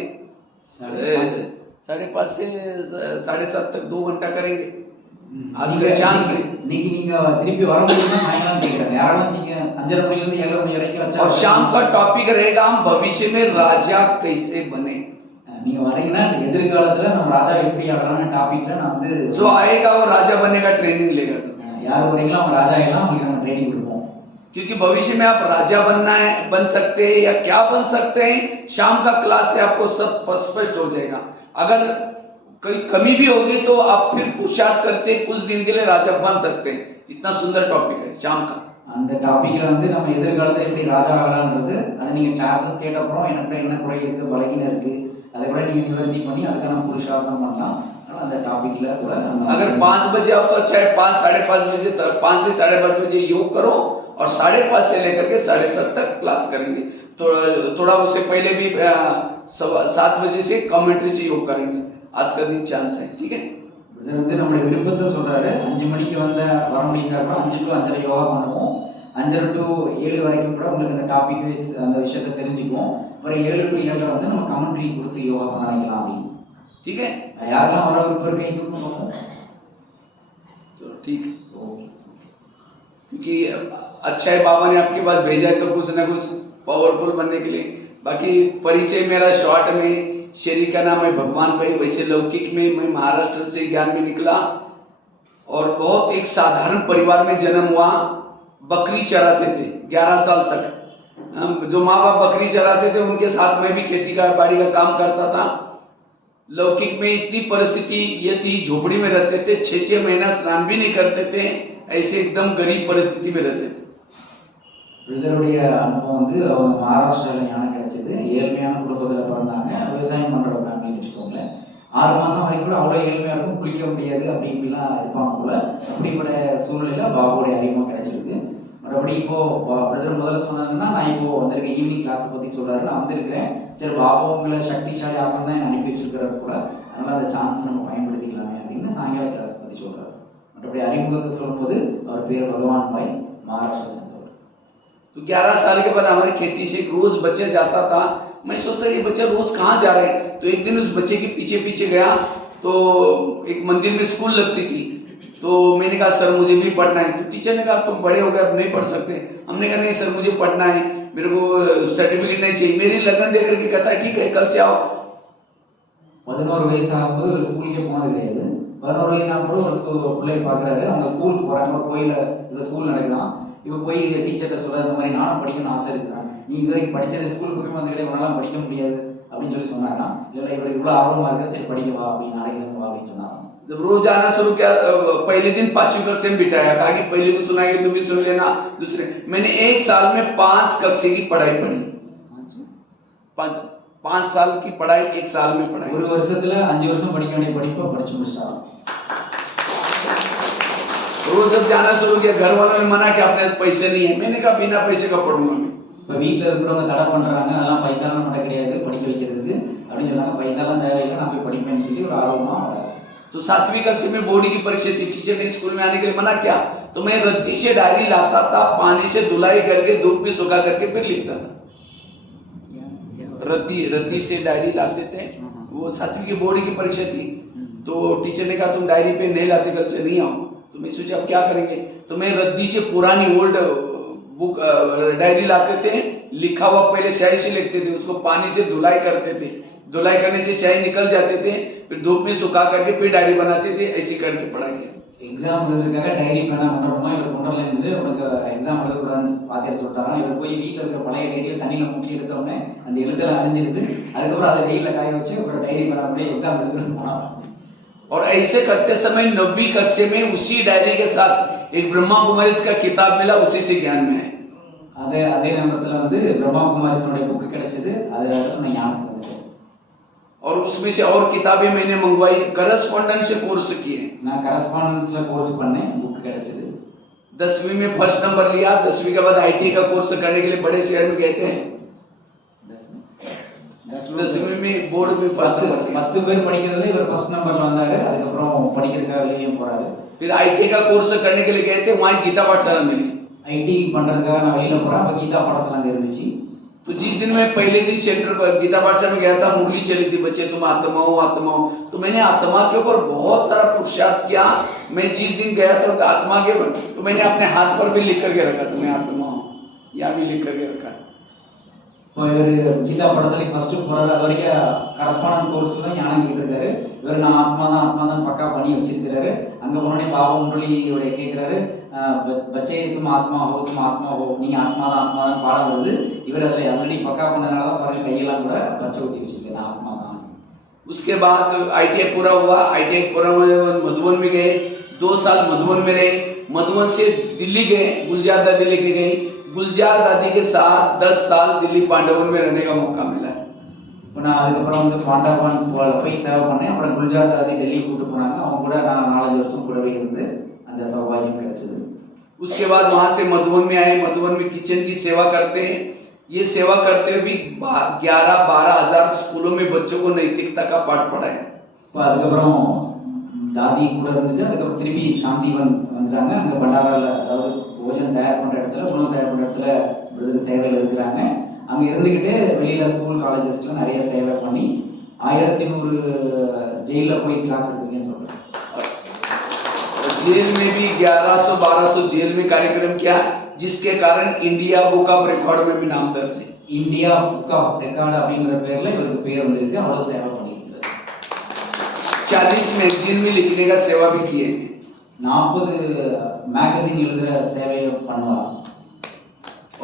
7:30 तक 2 घंटा करेंगे, आज का चांस है। இன்னைக்கு நீங்கள் திருப்பி வர முடியுமா சாயங்காலம் கேட்குறாங்க. யாராலும் நீங்கள் 5:30 மணிலேருந்து 7:30 மணி வரைக்கும் வச்சா. और शाम का टॉपिक रहेगा हम भविष्य में राजा कैसे बने। நீங்க வரீங்கன்னா எதிர்காலத்துல நம்ம ராஜா எப்படி ஆகலாம்னு டாபிக்ல நான் வந்து जो आएगा वो राजा बनने का ट्रेनिंग लेगा। யார் வரீங்களோ அவங்க ராஜா எல்லாம் உங்களுக்கு நம்ம ட்ரைனிங் கொடுப்போம். क्योंकि भविष्य में आप राजा बनना है, बन सकते हैं या क्या बन सकते हैं, शाम का क्लास से आपको सब स्पष्ट हो जाएगा। अगर कोई कमी भी होगी तो आप फिर पुरुषार्थ करते कुछ दिन के लिए राजा बन सकते हैं। इतना सुंदर टॉपिक है शाम का। அந்த டாபிக்ல வந்து நம்ம எதிர்காலத்துல எப்படி ராஜா ஆகலாம்ன்றது அதை நீங்க கிளாसेस கேட்ட அப்புறம் எனக்கு என்ன குறை இருக்கு, பலகீனம் இருக்கு, அதை கூட நீங்க நிவர்த்தி பண்ணி அதுக்கான புருஷார்த்தம் பண்ணலாம். அந்த டாபிக்ல கூட अगर 5 बजे आओ तो अच्छा है, 5 साढ़े 5 बजे तक, 5 से 5:30 बजे योग करो और 5:30 से लेकर के 7:30 तक क्लास करेंगे। थोड़ा उससे पहले भी 7 बजे से कमेंट्री से योग करेंगे। आज का दिन चांस है, ठीक है। இது வந்து நம்மளுடைய விருப்பத்தை சொல்றாரு. 5 மணிக்கு வர முடியுங்கிறப்ப 5 to 5:30 யோகா பண்ணுவோம். 5:30 to 7 வரைக்கும் கூட உங்களுக்கு அந்த டாபிக் வைஸ் அந்த விஷயத்தை தெரிஞ்சுக்குவோம். அப்புறம் 7 to 7 வந்து நம்ம கமெண்ட்ரி கொடுத்து யோகா பண்ண வைக்கலாம் அப்படின்னு. ठीक है, யாரெல்லாம் வர விருப்பம் கை தூக்கணும். चलो ठीक है, क्योंकि अच्छा है बाबा ने आपके पास भेजा है तो कुछ ना कुछ पावरफुल बनने के लिए। बाकी परिचय मेरा शॉर्ट में, शरीर का नाम है भगवान भाई, वैसे लौकिक में मैं महाराष्ट्र से ज्ञान में निकला और बहुत एक साधारण परिवार में जन्म हुआ। बकरी चराते थे 11 साल तक, जो माँ बाप बकरी चराते थे उनके साथ मैं भी खेती का बाड़ी का काम करता था। लौकिक में इतनी परिस्थिति ये थी, झोपड़ी में रहते थे, 6-6 महीना स्नान भी नहीं करते थे, ऐसे एकदम गरीब परिस्थिति में रहते थे। பிரதருடைய அனுபவம் வந்து அவங்க மகாராஷ்டிராவில் ஞானம் கிடைச்சது. ஏழ்மையான குடும்பத்தில் பிறந்தாங்க, விவசாயம் பண்ணுற ஃபேமிலின்னு வச்சுக்கோங்களேன். 6 மாதம் வரைக்கும் கூட அவ்வளோ ஏழ்மையாக இருக்கும், குளிக்க முடியாது அப்படின்லாம் இருப்பாங்க போல. அப்படிப்பட்ட சூழ்நிலையில் பாபுடைய அறிமுகம் கிடைச்சிருக்கு. மற்றபடி இப்போது பிரதர் முதல்ல சொன்னாங்கன்னா, நான் இப்போது வந்திருக்கேன் ஈவினிங் கிளாஸை பற்றி சொல்கிறாரு, நான் வந்திருக்கிறேன், சரி பாபா உங்களை சக்திசாலி ஆக்கம் தான் அனுப்பி வச்சிருக்கிறாரு கூட, அதனால் அந்த சான்ஸ் நம்ம பயன்படுத்திக்கலாமே அப்படின்னு சாயங்கால கிளாஸை பற்றி சொல்கிறாரு. மற்றபடி அறிமுகத்தை சொல்லும்போது அவர் பேர் பகவான் பாய், महाराष्ट्र से। तो 11 साल के बाद हमारी खेती से रोज बच्चा जाता था। मैं सोचता ये बच्चा रोज कहाँ जा रहा है, तो एक दिन उस बच्चे के पीछे पीछे गया तो एक मंदिर में स्कूल लगती थी। तो मैंने कहा सर मुझे भी पढ़ना है। तो टीचर ने कहा तुम बड़े हो गए अब नहीं पढ़ सकते। हमने कहा नहीं सर मुझे पढ़ना है, मेरे को सर्टिफिकेट नहीं चाहिए। मेरी लगन दे करके कहता है ठीक है कल से आओ। 11 வயசு ஆகும்போது ஒரு ஸ்கூலுக்கே போனது கிடையாது. 11 வயசு ஆகும்போது ஒரு பிள்ளை பார்க்குறாரு, அவங்க ஸ்கூலுக்கு போகிறாங்க, ஒரு கோயிலில் இந்த ஸ்கூல் நடக்குதான். இப்போ போய் டீச்சர்கிட்ட சொல்ல இந்த மாதிரி நானும் படிக்கணும்னு ஆசை இருக்குதான், நீ இது வரைக்கும் படித்தது ஸ்கூலுக்கு போய் வந்து கிடையாது, உன்னால படிக்க முடியாது அப்படின்னு சொல்லி சொன்னாங்கன்னா, இல்லை இவர் இவ்வளோ ஆர்வமாக இருக்குது, சரி படிக்க வா அப்படின்னு நாளைக்கு வா அப்படின்னு சொன்னாங்க. जब रोज आना शुरू किया, पहले दिन 5वीं कक्षा में बिठाया, कहा कि पहले को सुनाएंगे तुम भी सुन लेना। दूसरे मैंने 1 साल में 5 कक्षा की पढ़ाई पढ़ी। 5 साल की पढ़ाई 1 साल में पढ़ाई। ஒரு வருஷத்துல 5 வருஷம் படிக்க வேண்டிய படிப்பை படிச்சு முடிச்சிட்டாங்க. रोज जब जाना शुरू किया, घर वालों ने मना किया अपने पैसे नहीं है। मैंने कहा बिना पैसे का पढ़ूंगा मैं। இப்போ வீட்டில் இருக்கிறவங்க தடை பண்ணுறாங்க, அதெல்லாம் பைசாலாம் மட்டும் கிடையாது படிக்க வைக்கிறதுக்கு அப்படின்னு சொன்னாங்க. பைசாலாம் தேவையில்லை, நான் போய் படிப்பேன்னு சொல்லி ஒரு ஆர்வமாக। तो 7वीं कक्षा में बोर्ड की परीक्षा थी, टीचर ने स्कूल में आने के लिए मना किया, तो मैं रद्दी से डायरी लाता था, पानी से धुलाई करके धूप में सुखा करके फिर लिखता था। रद्दी से डायरी लाते थे। वो 7वीं की बोर्ड की परीक्षा थी, तो टीचर ने कहा तुम डायरी पे नहीं लाते कल से नहीं आओ। तो मैं सोचा अब क्या करेंगे, तो मैं रद्दी से पुरानी ओल्ड बुक डायरी लाते थे, लिखा हुआ पहले स्याही से लिखते थे, उसको पानी से धुलाई करते थे, धुलाई करने से स्याही निकल जाते थे, फिर धूप में सुखा करके फिर डायरी बनाते थे, ऐसी करके पढ़ाई किया। எக்ஸாம் எழுதுறதுக்காக டைரி பேனா கொண்டாடுமா, இவர் கொண்டாடல இருந்து உனக்கு எக்ஸாம் எழுதக்கூடாதுன்னு வாத்தியார் சொல்லிட்டாங்க. இவர் போய் வீட்டில் இருக்கிற பழைய டைரியில் தண்ணியில் முக்கி எடுத்தோடனே அந்த எழுத்தெல்லாம் அணிஞ்சிருது. அதுக்கப்புறம் அதை வெயிலில் காய வச்சு அப்புறம் டைரி பேனா அப்படியே எக்ஸாம் எழுதுறது போனார். और ऐसे करते समय 9वीं कक्षा में उसी डायरी के साथ एक ब्रह्मा कुमारीज का किताब मिला, उसी से ज्ञान में आए। அதே நேரத்தில் வந்து பிரம்மா குமாரிசனுடைய புக்கு கிடைச்சது, அதில் நான் ஞானத்துக்கு வந்துட்டேன். और उसमें से और किताबें मैंने मंगवाई, करस्पॉन्डेंस से कोर्स किए। நான் கரஸ்பாண்டன்ஸ்ல கோர்ஸ் பண்ணேன், புக் கிடைச்சது. 10वीं में फर्स्ट नंबर लिया। 10वीं के बाद आईटी का कोर्स करने के लिए बड़े शहर में गए थे। 10वीं में बोर्ड में फर्स्ट नंबर। 10 பேர் படிக்கிறதுல இவர் ஃபர்ஸ்ட் நம்பர்ல வந்தாரு. அதுக்கப்புறம் படிக்கிறதுக்காக வெளியே போறாரு. फिर आईटी का कोर्स करने के लिए गए थे, वहाँ गीता पाठशाला मिली। ஐடி பண்றதுக்காக நான் வெளியில போறேன், அப்ப கீதா பாடசாலை அங்க இருந்துச்சு. तो जिस दिन मैं पहले दिन सेंटर पर गीता पाठशाला में गया था, मुरली चली थी, बच्चे तुम आत्मा हो आत्मा हो। तो मैंने आत्मा के ऊपर बहुत सारा पुरुषार्थ किया। मैं जिस दिन गया तो आत्मा के ऊपर तो मैंने अपने हाथ पर भी लिख करके रखा था मैं आत्मा हूँ, यहाँ भी लिख करके रखा। இவர் கீதா பாடசாலைக்கு ஃபர்ஸ்ட் போறாரு. அது வரைக்கும் கரஸ்பாண்டன்ட் கோர்ஸ்ல தான் ஞானம் கேட்டு இருக்காரு. இவர் நான் ஆத்மா தான் பக்கா பண்ணி வச்சிருக்கிறாரு. அங்க போனோடனே பாபா முரளியோட கேட்கிறாரு, பச்சே तुम आत्मा हो, நீங்க ஆத்மா தான் பாடம் வருது. இவர் அதில் ஆல்ரெடி பக்கா பண்ணதுனால தான் பாருங்க கையெல்லாம் கூட பச்சை ஊற்றி வச்சிருக்கேன், நான் ஆத்மா தான். उसके बाद आईटीआई पूरा हुआ। आईटीआई पूरा हुआ, मधुबन में गए, 2 साल मधुबन में रहे। मधुबन से दिल्ली गए, गुलजार दादी लेके गई। गुलजार दादी के साथ 10 साल दिल्ली पांडवन में रहने का मौका मिला। நான் அதுக்கப்புறம் வந்து பாண்டவன் போய் சேவை பண்ணேன். அப்புறம் குல்ஜார் தாதி டெல்லி கூப்பிட்டு போனாங்க. அவங்க கூட நான் 4-5 வருஷம் கூடவே இருந்து அந்த சௌபாகியம் கிடைச்சது. उसके बाद वहाँ से मधुबन में आए। मधुबन में किचन की सेवा करते हैं। ये सेवा करते हुए भी 11-12 हज़ार स्कूलों में बच्चों को नैतिकता का पाठ पढ़ाए। இப்போ அதுக்கப்புறம் தாதி கூட இருந்துட்டு அதுக்கப்புறம் திருப்பி சாந்திவன் வந்துட்டாங்க. அங்கே பண்டாராவில் அதாவது போஜனம் தயார் பண்ணுற இடத்துல, உணவு தயார் பண்ணுற இடத்துல பிரதர் சேவையில் இருக்கிறாங்க. அங்கே இருந்துக்கிட்டு வெளியில் ஸ்கூல் காலேஜஸ்ல நிறைய சேவை பண்ணி 1100 ஜெயிலில் போய் கிளாஸ் எடுத்துருக்கேன்னு சொல்கிறேன். जेल में भी 1100-1200 जेल में कार्यक्रम किया, जिसके कारण इंडिया बुक ऑफ रिकॉर्ड में भी नाम दर्ज है। இந்தியா புக் ஆஃப் ரெக்கார்டு அப்படிங்கிற பேரில் இவருக்கு பேர் வந்திருக்கு. அவ்வளோ சேவை பண்ணியிருக்கிறார். 40 मैगजीन में लिखने का सेवा भी किए हैं। 40 மேகசின் எழுதுகிற சேவையை பண்ணுவார்।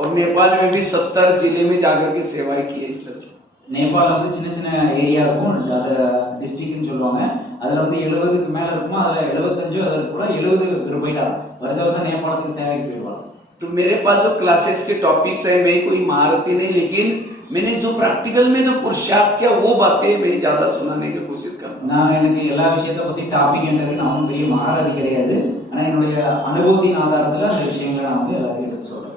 और नेपाल में भी 70 जिले में जाकर के सेवाएं की है इस तरह से। நேபாளில் வந்து சின்ன சின்ன ஏரியா இருக்கும், அது டிஸ்ட்ரிக்ட்னு சொல்லுவாங்க. அதில் வந்து 70க்கு மேலே இருக்குமா, அதில் 75 அதில் கூட 70 பேர் போயிட்டாங்க. வருஷம் வருஷம் நேபாளத்துக்கு சேவைக்கு போயிடுவாங்க. तो मेरे पास जो क्लासेस के टॉपिक्स है, मैं कोई महारथी नहीं, लेकिन मैंने जो प्रैक्टिकल में जो पुरुषार्थ किया वो बातें मैं ज्यादा सुनाने की कोशिश करता हूँ। நான் எனக்கு எல்லா விஷயத்தை பற்றி டாபிக் என்கிறது நான் ஒன்றும் பெரிய மகாரதி கிடையாது, ஆனால் என்னுடைய அனுபவத்தின் ஆதாரத்தில் அந்த விஷயங்களை நான் வந்து எல்லாத்தையும் எடுத்து சொல்கிறேன்.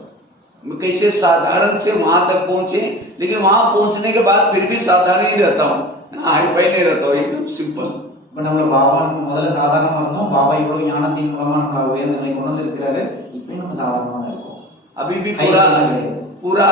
कैसे साधारण से वहां तक पहुंचे, लेकिन वहां पहुंचने के बाद फिर भी साधारण ही रहता हूँ, हाई फाई नहीं रहता हूँ, एकदम सिंपल। இப்போ நம்மளை பாபா முதல்ல சாதாரணமாக இருந்தோம், பாபா இவ்வளோ ஞானத்தின் மூலமாக நம்மளை உயர்ந்த நிலை கொண்டு வந்திருக்கிறாரு, இப்போ நம்ம சாதாரணமாக தான் இருக்கோம். अभी भी पूरा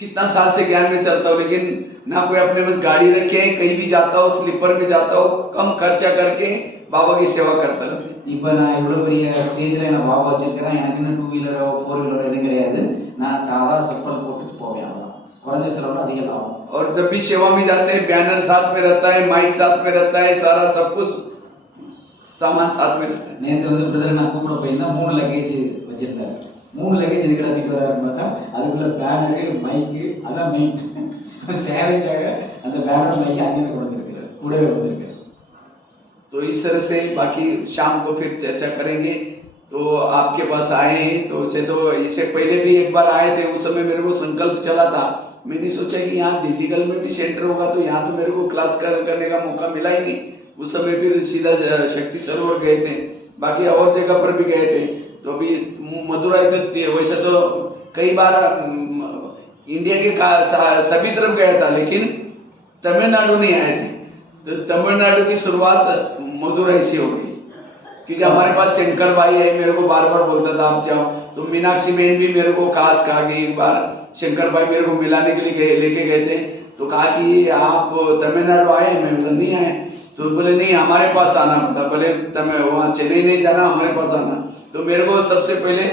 कितना साल से ज्ञान में चलता हूँ, लेकिन ना कोई अपने पास गाड़ी रखे है, कहीं भी जाता हूँ स्लीपर में जाता हूँ, कम खर्चा करके बाबा की सेवा करता रहता हूँ। இப்போ நான் இவ்வளோ பெரிய ஸ்டேஜில் நான் பாபா வச்சிருக்கிறேன், எனக்கு இன்னும் 2 வீலரோ 4 வீலரோ எதுவும் கிடையாது, நான் சாதா செப்பல் போட்டுட்டு போவேன், அவ்வளோதான். குறைஞ்ச செலவில் அதிக லாபம். और जब भी सेवा में जाते हैं बैनर साथ में रहता है, माइक साथ में रहता है, सारा सब कुछ सामान साथ में रहता है। நேற்று வந்து பிரதர் நான் கூப்பிட போயிருந்தா 3 லக்கேஜ் வச்சிருந்தாரு. 3 லக்கேஜ் எதுக்கு எடுத்துட்டு வராருன்னு பார்த்தா அதுக்குள்ள பேனரு மைக்கு அதான் மெயின். சேவைக்காக அந்த பேனர் மைக்கு அங்கேயே கொடுத்துருக்காரு, கூடவே கொடுத்துருக்காரு. तो इस तरह से बाकी शाम को फिर चर्चा करेंगे। तो आपके पास आए हैं तो इससे पहले भी एक बार आए थे, उस समय मेरे को संकल्प चला था, मैंने सोचा कि यहाँ दिल्लीगल में भी सेंटर होगा तो यहाँ तो मेरे को क्लास करने का मौका मिला ही नहीं। उस समय फिर सीधा शक्ति सरोवर गए थे, बाकी और जगह पर भी गए थे। तो अभी मदुराई तो वैसे तो कई बार इंडिया के सभी तरफ गया था, लेकिन तमिलनाडु नहीं आए थे। तो तमिलनाडु की शुरुआत मदुराई से हो गई, क्योंकि हमारे पास शंकर भाई है, मेरे को बार बार बोलता था आप जाओ। तो मीनाक्षी बहन भी मेरे को खास कहा कि एक बार शंकर भाई मेरे को मिलाने के लिए लेके गए थे, तो कहा कि आप तमिलनाडु आए, मैं बोला नहीं आए, तो बोले नहीं हमारे पास आना पड़ा, बोले वहाँ चेन्नई नहीं जाना, हमारे पास आना। तो मेरे को सबसे पहले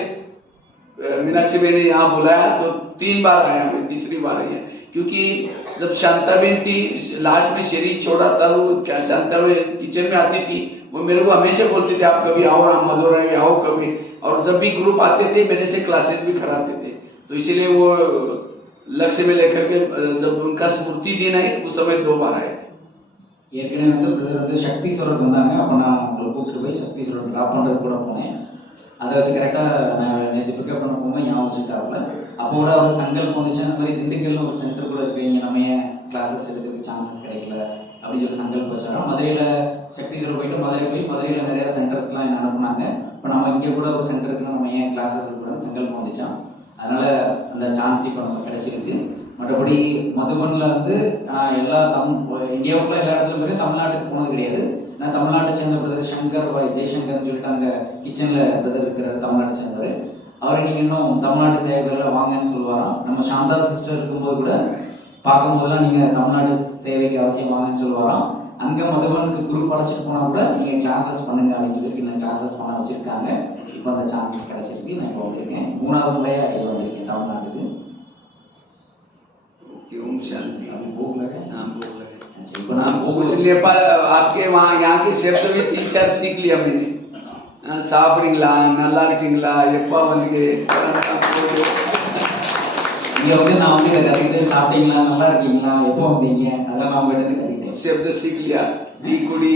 मीनाक्षी बहन ने यहाँ बुलाया, तो 3 बार आया, मैं तीसरी बार आई है, क्योंकि जब शांता बहन थी लास्ट में शरीर छोड़ा था, वो क्या शांता किचन में आती थी, वो मेरे को हमेशा बोलते थे आप कभी आओ राम मदुराई आओ कभी, और जब भी ग्रुप आते थे मेरे से क्लासेस भी कराते थे। तो इसीलिए वो लक्ष्य में लेकर के जब उनका स्मृति दिन आई उस समय 2 बार आए थे। ஏற்கனவே வந்து பிரதர் வந்து சக்தி சொல்றது வந்தாங்க, அப்போ நான் உங்களை கூப்பிட்டு போய் சக்தி சொல்றது ட்ராப் பண்ணுறது கூட போனேன். அதை வச்சு கரெக்டாக நான் நேற்று பிக்கப் பண்ண போகும்போது ஞாபகம் வச்சுட்டாப்புல. அப்போ கூட அவர் சங்கல்பம் வந்துச்சு, அந்த மாதிரி திண்டுக்கல்ல ஒரு சென்டர் கூட இருக்கு, இங்கே நம்ம ஏன் கிளாஸஸ் எடுக்கிறதுக்கு சான்சஸ் கிடைக்கல அப்படின்னு சொல்லி சங்கல்பம் வச்சாலும் மதுரையில் சக்தி சொல்ல போயிட்டு மதுரையில் நிறையா சென்டர்ஸ்லாம் என்ன அனுப்புனாங்க. இப்போ நம்ம இங்கே கூட ஒரு சென்டர் இருக்குன்னா நம்ம ஏன் கிளாஸஸ் எடுக்கூடாது சங்கல்பம் வந்துச்சான். அதனால் அந்த சான்ஸ் இப்போ நமக்கு கிடைச்சிருக்கு. மற்றபடி மதுபனில் வந்து எல்லா இந்தியாவுக்குள்ள எல்லா இடத்துலையும் போய் தமிழ்நாட்டுக்கு போனது கிடையாது. நான் தமிழ்நாட்டை சேர்ந்த பிரதர் சங்கர் பாய் ஜெய்சங்கர்னு சொல்லிட்டு அங்கே கிச்சனில் பிரதர் இருக்கிறார், தமிழ்நாட்டை சேர்ந்தவர். அவரை நீங்கள் இன்னும் தமிழ்நாட்டு சேவைகளில் வாங்கன்னு சொல்லுவாராம். நம்ம சாந்தா சிஸ்டர் இருக்கும்போது கூட பார்க்கும்போதெல்லாம் நீங்கள் தமிழ்நாட்டு சேவைக்கு அவசியம் வாங்கன்னு சொல்லுவாராம். அங்கே மதுபனுக்கு குரூப் அழைச்சிட்டு போனால் கூட நீங்கள் கிளாஸஸ் பண்ணுங்க அப்படின்னு சொல்லிட்டு நான் கிளாஸஸ் பண்ண வச்சுருக்காங்க. இப்போ அந்த சான்சஸ் கிடச்சிருக்கு, நான் இப்போ வந்திருக்கேன். 3வது முறையாக இப்போ வந்திருக்கேன் தமிழ்நாட்டுக்கு. ओम शांति। भूख लगे? हाँ भूख लगे। कुछ नेपाल आपके वहाँ यहाँ के शब्द भी 3-4 सीख लिया मैंने। சாப்பிடுங்களா, நல்லா இருக்கீங்களா, எப்போ வந்தீங்க, இங்கே வந்து நான் வந்து இதை கற்றுக்கிட்டு சாப்பிட்டீங்களா, நல்லா இருக்கீங்களா, எப்போ வந்தீங்க, அதெல்லாம் நான் போயிட்டு வந்து கற்றுக்கிட்டேன். शब्द सीख लिया। டீ குடி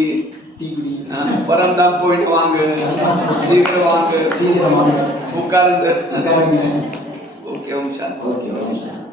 பரந்தாம் போயிட்டு வாங்க, சீக்கிரம் வாங்க, உட்காருங்க. ஓகே ஓம் சாந்தி। ஓகே ஓம் சாந்தி।